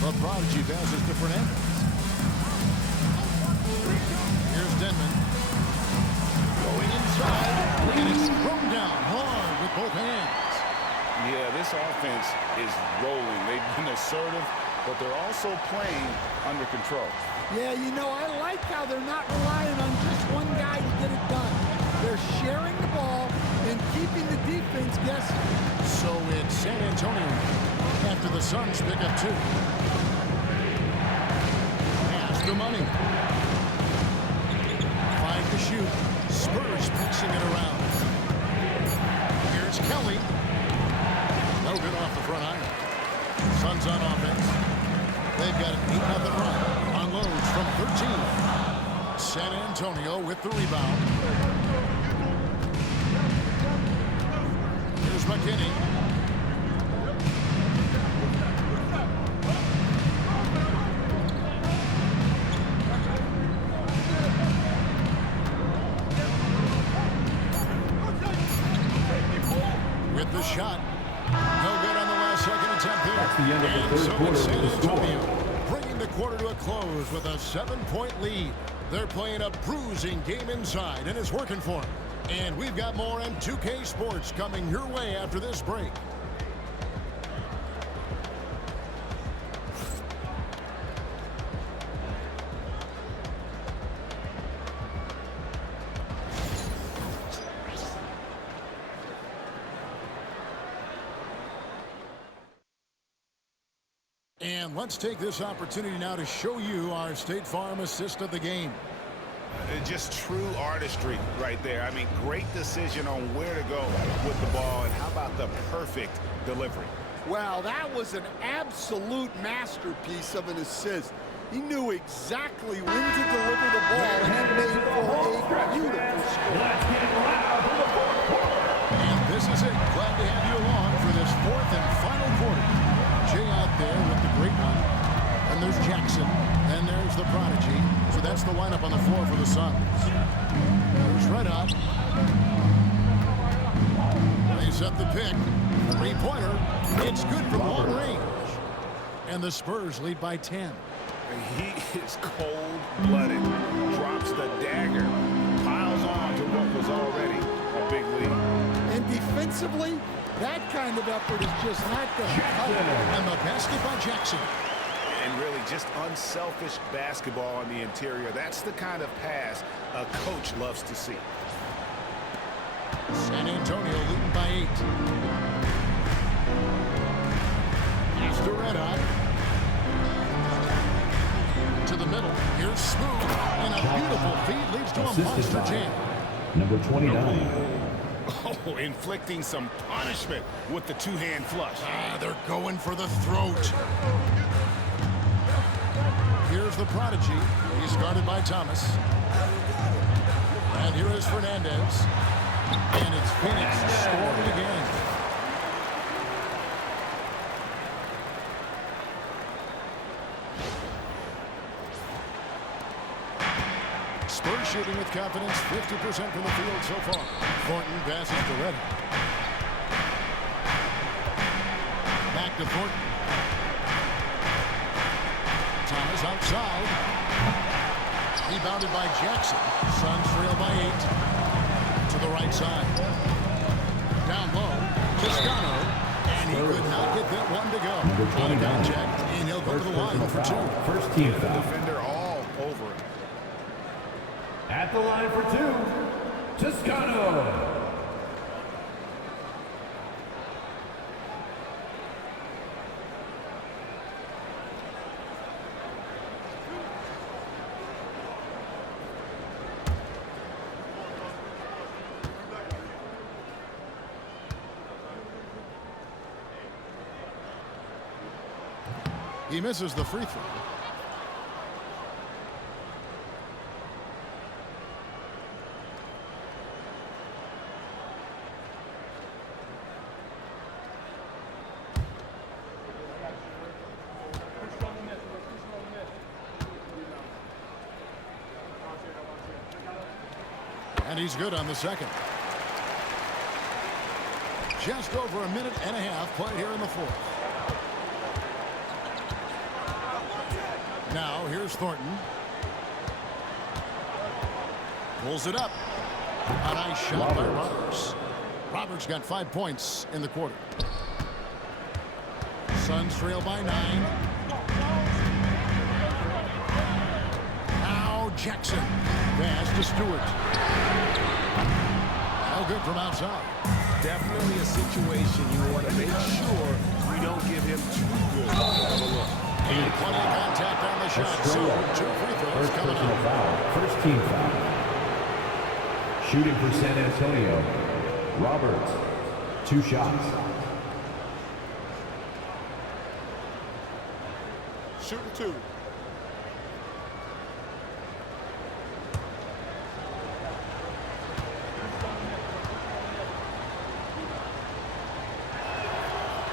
The prodigy passes to Fernandez. Here's Denman. Going inside. And it's thrown down hard with both hands. Yeah, this offense is rolling. They've been assertive, but they're also playing under control. Yeah, you know, I like how they're not relying on just one guy to get it done. They're sharing the ball and keeping the defense guessing. So it's San Antonio after the Suns pick up 2. Pass to Money. 5 to shoot. Spurs passing it around. Here's Kelly. No good off the front iron. Suns on offense. They've got an 8-0 run. Unloads from 13. San Antonio with the rebound. Here's McKinney. With the shot. No good on the last second attempt there. That's the end of the And third so quarter it's San with the score. Antonio bringing the quarter to a close with a 7-point lead. They're playing a bruising game inside, and it's working for them. And we've got more on 2K Sports coming your way after this break. And let's take this opportunity now to show you our State Farm assist of the game. Just true artistry right there. I mean, great decision on where to go with the ball, and how about the perfect delivery? Wow, that was an absolute masterpiece of an assist. He knew exactly when to deliver the ball, and he made for a beautiful score. Let's get loud for the fourth quarter. And this is it. Glad to have you along for this fourth and final quarter. Jay out there with the great one. And there's Jackson. And there's the prodigy. So that's the lineup on the floor for the Suns. There's Red Hot. They set the pick. Three-pointer. It's good from long range. And the Spurs lead by 10. He is cold-blooded, drops the dagger, piles on to what was already a big lead. And defensively, that kind of effort is just not going to cut it. And the basket by Jackson. And really just unselfish basketball on the interior. That's the kind of pass a coach loves to see. San Antonio leading by 8. After red eye. To the middle. Here's Smooth. And a beautiful feed leads to a monster jam. Number 29. Oh, inflicting some punishment with the two-hand flush. They're going for the throat. Here's the prodigy. He's guarded by Thomas. And here is Fernandez. And it's Phoenix scoring again. Spurs shooting with confidence, 50% from the field so far. Thornton passes to Reddy. Back to Thornton. Thomas outside. Rebounded by Jackson. Suns trail by 8. To the right side. Down low. Toscano. And he could not get that one to go. Number 29. Contact, and he'll go to the line for 2. First team foul. Defender all over it. At the line for 2, Toscano. He misses the free throw. And he's good on the second. Just over a minute and a half played here in the fourth. Now here's Thornton. Pulls it up. A nice shot by Roberts. Roberts got 5 points in the quarter. Suns trail by 9. Now Jackson. Pass to Stewart. No good from outside. Definitely a situation you want to make sure you don't give him too good of a look. And plenty of contact on the shot. So 2 free throws coming up. First team foul. Shooting for San Antonio, Roberts. 2 shots. Shooting 2.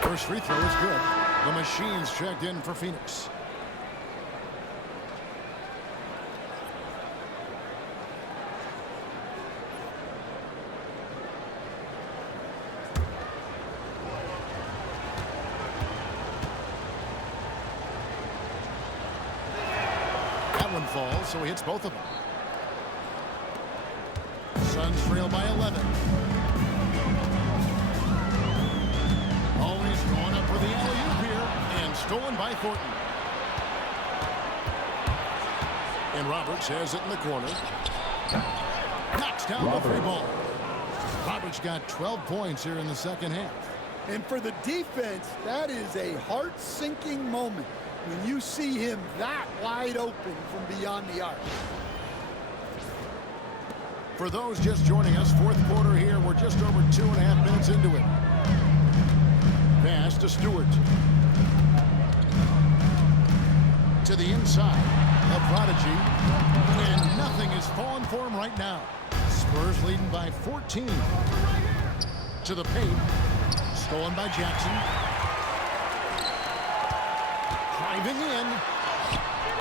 First free throw is good. The Machines checked in for Phoenix. That one falls, so he hits both of them. Suns trail by 11. Always going up for the alley-oop here, and stolen by Thornton. And Roberts has it in the corner. Knocks down the free ball. Roberts got 12 points here in the second half. And for the defense, that is a heart-sinking moment when you see him that wide open from beyond the arc. For those just joining us, fourth quarter here, we're just over 2.5 minutes into it. Pass to Stewart. To the inside. A prodigy. And nothing is falling for him right now. Spurs leading by 14. To the paint. Stolen by Jackson. Driving in.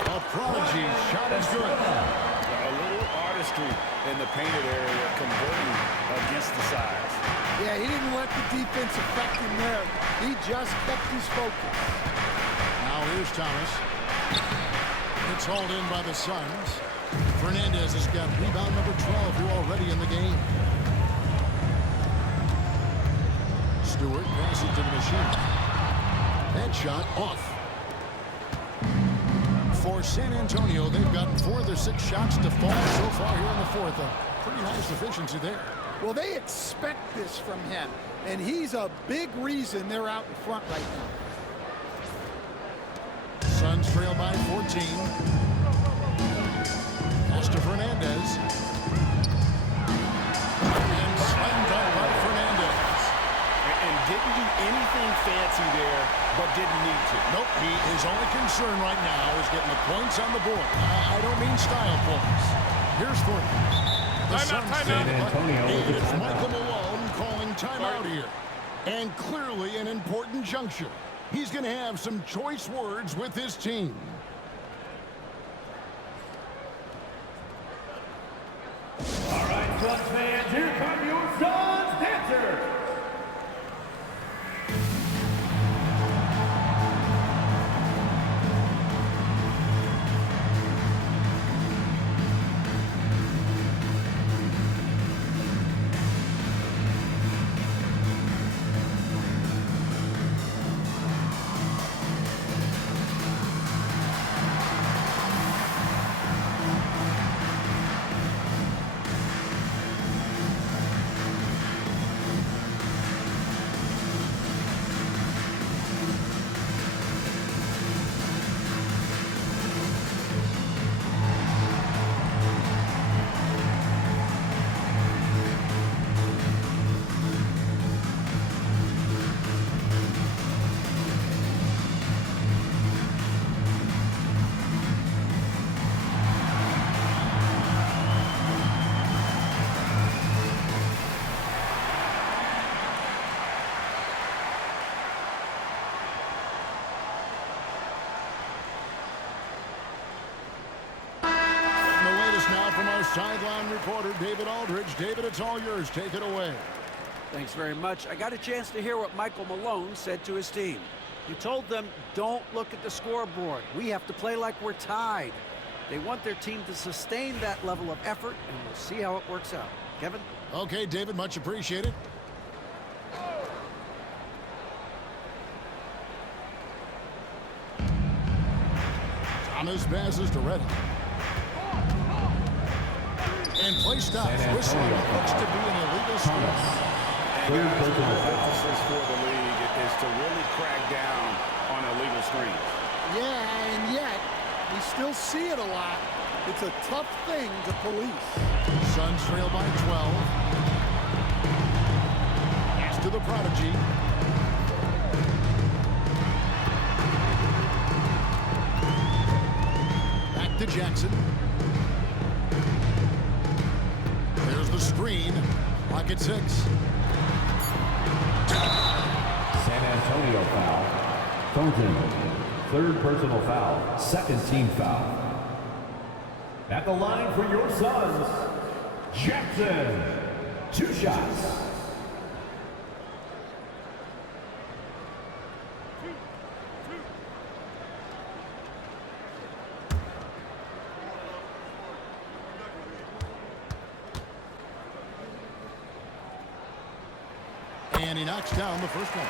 A prodigy. Shot is good. A little artistry in the painted area, converting against the size. Yeah, he didn't let the defense affect him there. He just kept his focus. Now here's Thomas. It's hauled in by the Suns. Fernandez has got rebound number 12 here already in the game. Stewart passes to the Machine. That shot off. For San Antonio, they've gotten 4 of their 6 shots to fall so far here in the fourth. A pretty nice efficiency there. Well, they expect this from him, and he's a big reason they're out in front right now. Suns trail by 14. Pass to Fernandez. And slammed out by Fernandez. And didn't do anything fancy there, but didn't need to. Nope, his only concern right now is getting the points on the board. I don't mean style points. Here's Thornton. The Suns San Antonio with the it's timeout. Michael Malone calling timeout here. And clearly an important juncture. He's going to have some choice words with his team. All right, Suns fans, here come your Suns dancers. Now from our sideline reporter, David Aldridge. David, it's all yours. Take it away. Thanks very much. I got a chance to hear what Michael Malone said to his team. He told them, don't look at the scoreboard. We have to play like we're tied. They want their team to sustain that level of effort, and we'll see how it works out. Kevin? Okay, David, much appreciated. Thomas passes to Reddick. And play stops. Whistle looks to be an illegal screen. And guys, one of the emphasis for the league is to really crack down on illegal screens. Yeah, and yet, we still see it a lot. It's a tough thing to police. Suns trail by 12. Pass to the prodigy. Back to Jackson. There's the screen. Clock at 6. San Antonio foul. Thornton, third personal foul, second team foul. At the line for your Suns, Jackson, 2 shots. And he knocks down the first one.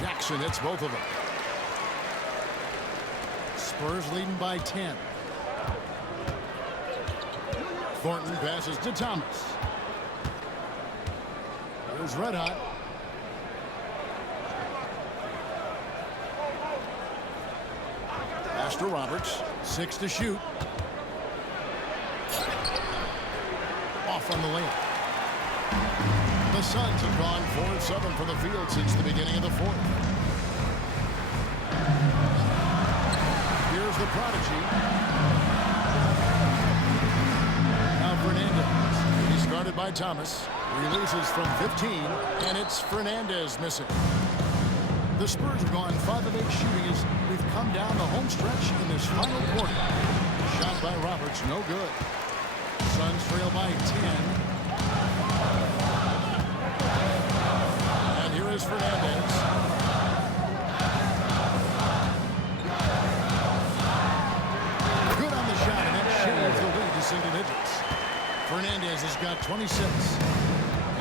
Jackson hits both of them. Spurs leading by 10. Thornton passes to Thomas. Here's Red Hot. Pass to Roberts. 6 to shoot. Off on the layup. The Suns have gone 4 of 7 from the field since the beginning of the fourth. Here's the prodigy. Fernandez. He's guarded by Thomas. Releases from 15, and it's Fernandez missing. The Spurs have gone 5 of 8 shooting as we've come down the home stretch in this final quarter. Shot by Roberts, no good. Suns trail by 10. And here is Fernandez. Good on the shot. got 26.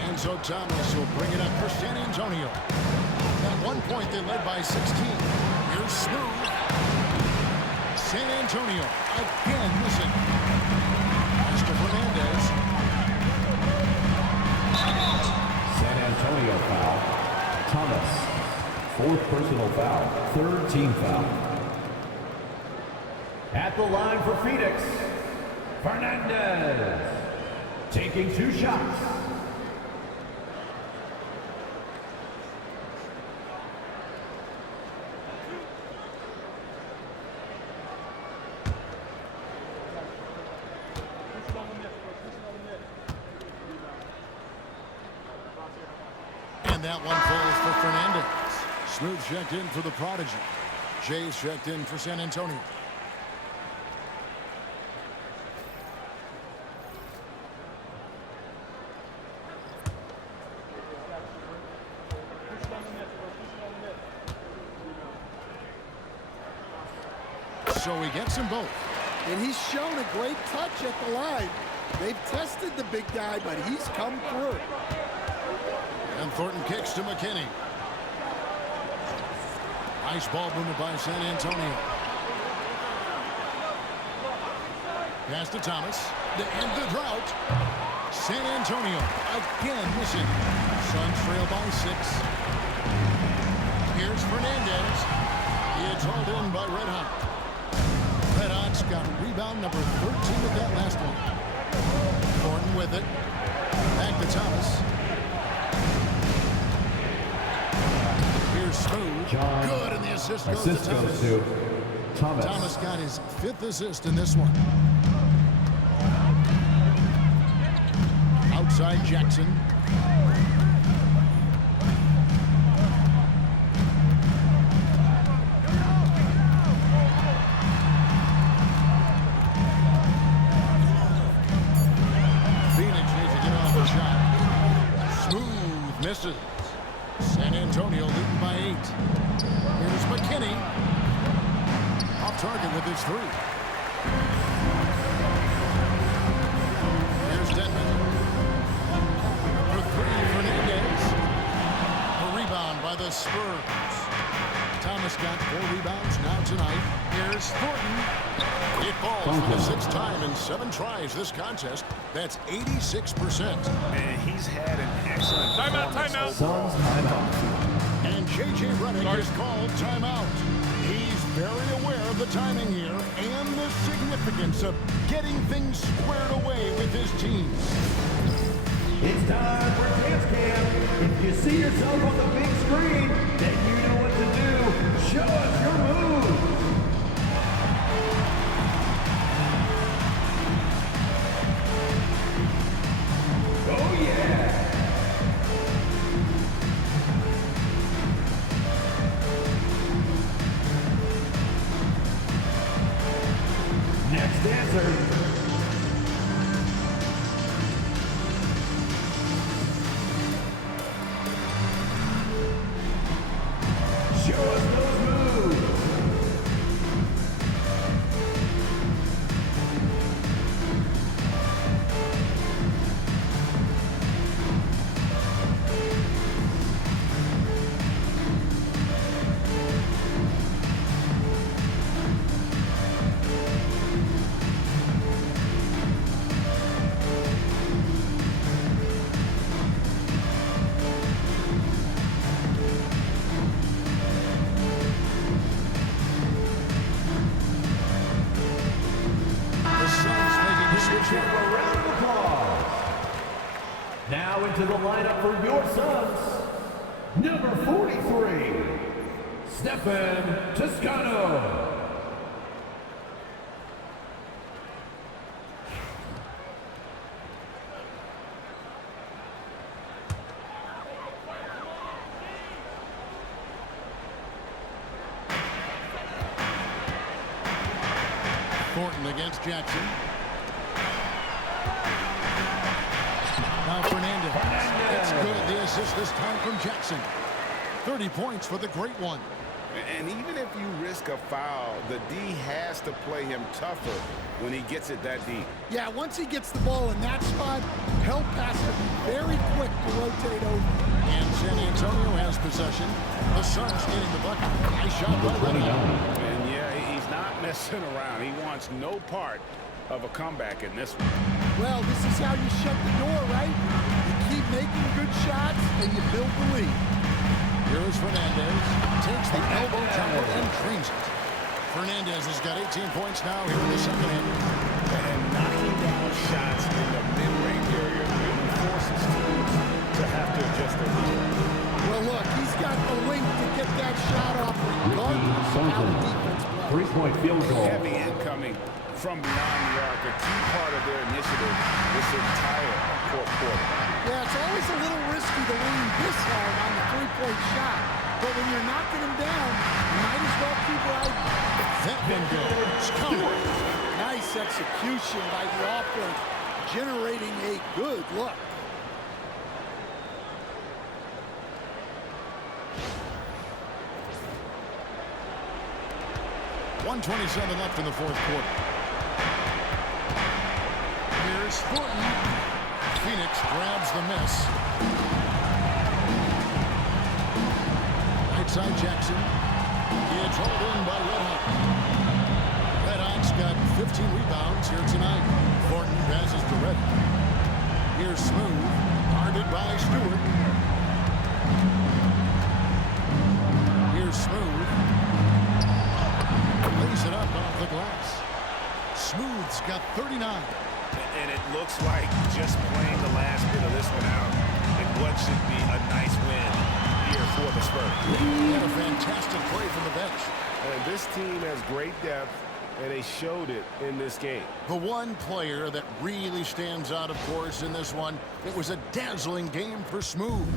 And so Thomas will bring it up for San Antonio. At one point, they led by 16. Here's Smooth. San Antonio again missing. Pass to Fernandez. San Antonio foul. Thomas. 4th personal foul. 3rd team foul. At the line for Phoenix, Fernandez. Taking 2 shots. And that one falls for Fernandez. Smooth checked in for the Prodigy. Jay's checked in for San Antonio. So he gets them both. And he's shown a great touch at the line. They've tested the big guy, but he's come through. And Thornton kicks to McKinney. Nice ball movement by San Antonio. Pass to Thomas. To end the drought. San Antonio again missing. Suns trail by 6. Here's Fernandez. He is hauled in by Red Hot. Red Hot's got rebound number 13 with that last one. Thornton with it. Back to Thomas. Here's Smooth. Good, and the assist goes to Thomas. Thomas got his 5th assist in this one. Outside Jackson. Phoenix needs to get off the shot. Smooth misses. San Antonio leading by 8. Here's McKinney. Off target with his 3. Here's Denman. For 3, Fernandez. A rebound by the Spurs. Thomas got 4 rebounds now tonight. Here's Thornton. It falls for the 6th time in 7 tries this contest. That's 86%. And he's had an excellent Suns timeout. And J.J. Redick is called timeout. He's very aware of the timing here and the significance of getting things squared away with his team. It's time for dance cam. If you see yourself on the big screen, then you know what to do. Show us your moves. Oh yeah! Next dancer. Show us those moves. Now into the lineup for your Suns, number 43, Stephen Toscano. Thornton against Jackson. Now Fernandez. That's good. The assist this time from Jackson. 30 points for the great one. And even if you risk a foul, the D has to play him tougher when he gets it that deep. Yeah, once he gets the ball in that spot, help has to be very quick to rotate over. And San Antonio has possession. The Suns getting the bucket. Nice shot by Red Hot. And yeah, he's not messing around. He wants no part of a comeback in this one. Well, this is how you shut the door, right? You keep making good shots and you build the lead. Here's Fernandez. Takes the elbow jumper and drains it. Fernandez has got 18 points now here in the second half. And knocking down shots in the mid-range area really forces teams to have to adjust their defense. Well, look, he's got the length to get that shot off regardless of how the defense plays. Three-point field goal. Heavy incoming from beyond the arc, a key part of their initiative this entire fourth quarter. Yeah, it's always a little risky to lean this hard on the three-point shot. But when you're knocking him down, you might as well keep riding. That one goes. Count. Nice execution by the offense, generating a good look. .127 left in the fourth quarter. Here's Thornton. Phoenix grabs the miss. Right side Jackson. It's hauled in by Red Hot. Red Hot's got 15 rebounds here tonight. Thornton passes to Red. Here's Smooth. Guarded by Stewart. Here's Smooth. Lays it up off the glass. Smooth's got 39. And it looks like just playing the last bit of this one out in what should be a nice win here for the Spurs. And a fantastic play from the bench. And this team has great depth, and they showed it in this game. The one player that really stands out, of course, in this one, it was a dazzling game for Smooth.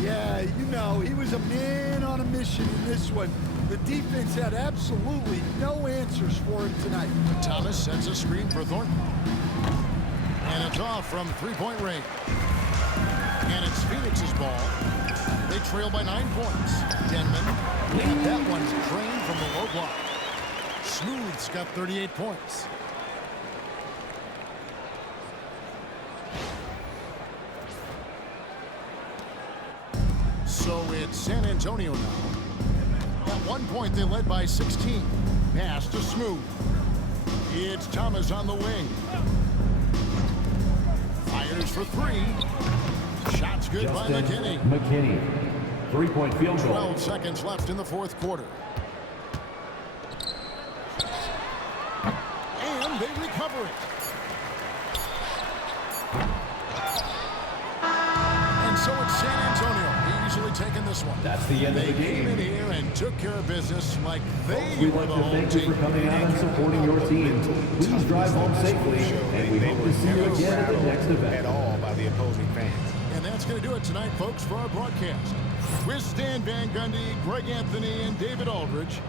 Yeah, you know, he was a man on a mission in this one. The defense had absolutely no answers for him tonight. Thomas sets a screen for Thornton. And it's off from three-point range. And it's Phoenix's ball. They trail by 9 points. Denman. And that one's drained from the low block. Smooth's got 38 points. So it's San Antonio now. At one point, they led by 16. Pass to Smooth. It's Thomas on the wing. Fires for three. Shots good by McKinney. McKinney. Three-point field goal. 12 seconds left in the fourth quarter. And they recover it. And so it's San Antonio easily taking this one. That's the end of the They came in game. here and took care of business like they We'd were like the to home thank you team. for coming out and supporting your team. Please drive home safely, and we hope to see you again at the next event. At all by the opposing fans. And that's going to do it tonight, folks, for our broadcast. With Stan Van Gundy, Greg Anthony, and David Aldridge,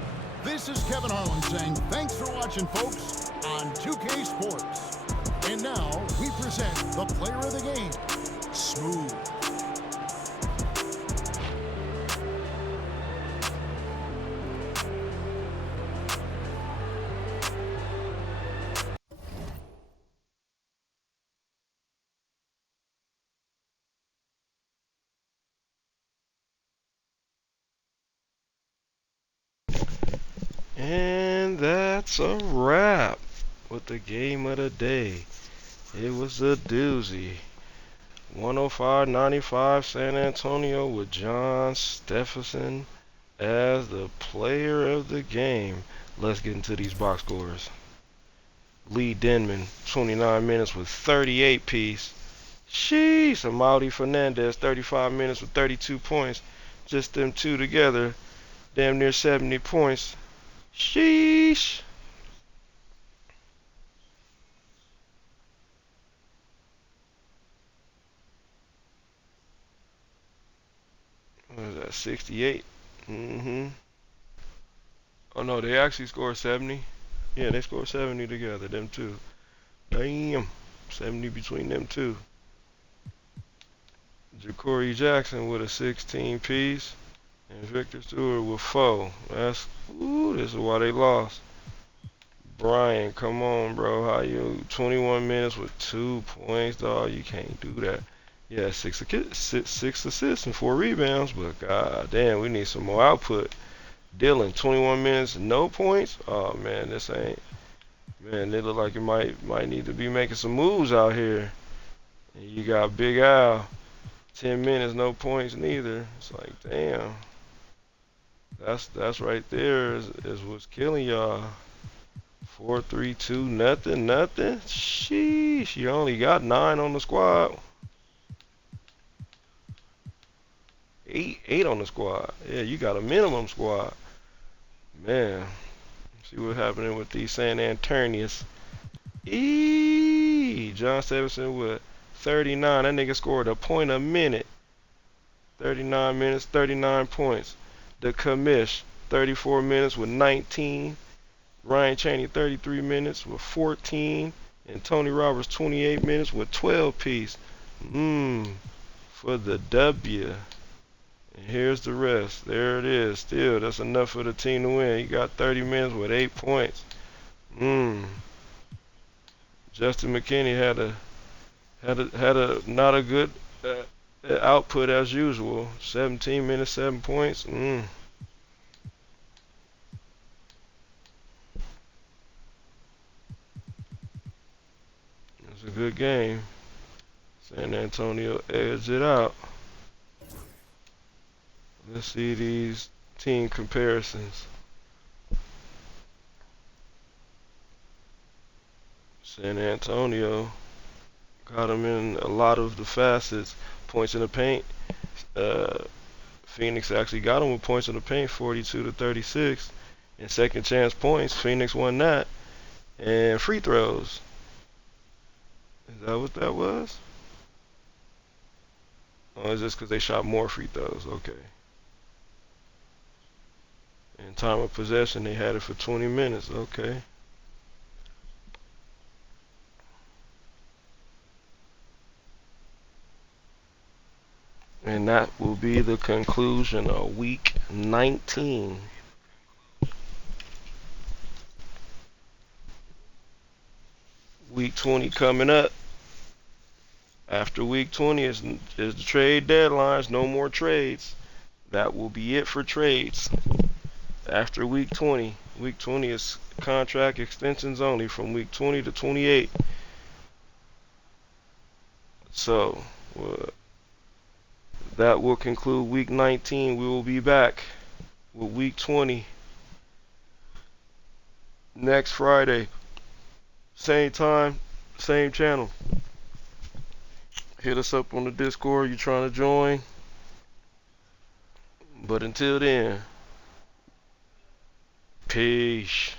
this is Kevin Harlan saying thanks for watching, folks, on 2K Sports. And now we present the player of the game, Smooth. And that's a wrap with the game of the day. It was a doozy. 105-95 San Antonio with John Stephenson as the player of the game. Let's get into these box scores. Lee Denman, 29 minutes with 38 piece. Sheesh. Amaury Fernandez, 35 minutes with 32 points. Just them two together, damn near 70 points. Sheesh. What is that, 68? Oh no, they actually scored 70. Yeah, they scored 70 together, them two. Damn. 70 between them two. Ja'Cory Jackson with a 16 piece. And Victor Stewart with 4. This is why they lost. Brian, come on, bro. How you? 21 minutes with 2 points, dog. You can't do that. Yeah, six assists and 4 rebounds, but god damn, we need some more output. Dylan, 21 minutes, no points. Oh man, this ain't. Man, they look like you might need to be making some moves out here. And you got Big Al, 10 minutes, no points neither. It's like damn. That's right there is what's killing y'all. 4-3-2, nothing. Sheesh, you only got 9 on the squad. Eight on the squad. Yeah, you got a minimum squad. Man, see what's happening with these San Antonians. John Stevenson with 39. That nigga scored a point a minute. 39 minutes, 39 points. The commish, 34 minutes with 19. Ryan Chaney, 33 minutes with 14. And Tony Roberts, 28 minutes with 12 piece. For the W. And here's the rest. There it is. Still, that's enough for the team to win. You got 30 minutes with 8 points. Justin McKinney had a not a good output as usual. 17 minutes, 7 points. It's a good game. San Antonio edged it out. Let's see these team comparisons. San Antonio got them in a lot of the facets. Points in the paint. Phoenix actually got them with points in the paint, 42-36. And second chance points, Phoenix won that. And free throws. Is that what that was? Oh, it's just because they shot more free throws. Okay. And time of possession, they had it for 20 minutes. Okay. And that will be the conclusion of week 19. Week 20 coming up. After week 20 is the trade deadlines. No more trades. That will be it for trades. After week 20. Week 20 is contract extensions only from week 20 to 28. So, that will conclude week 19. We will be back with week 20 next Friday. Same time, same channel. Hit us up on the Discord you're trying to join. But until then, peace.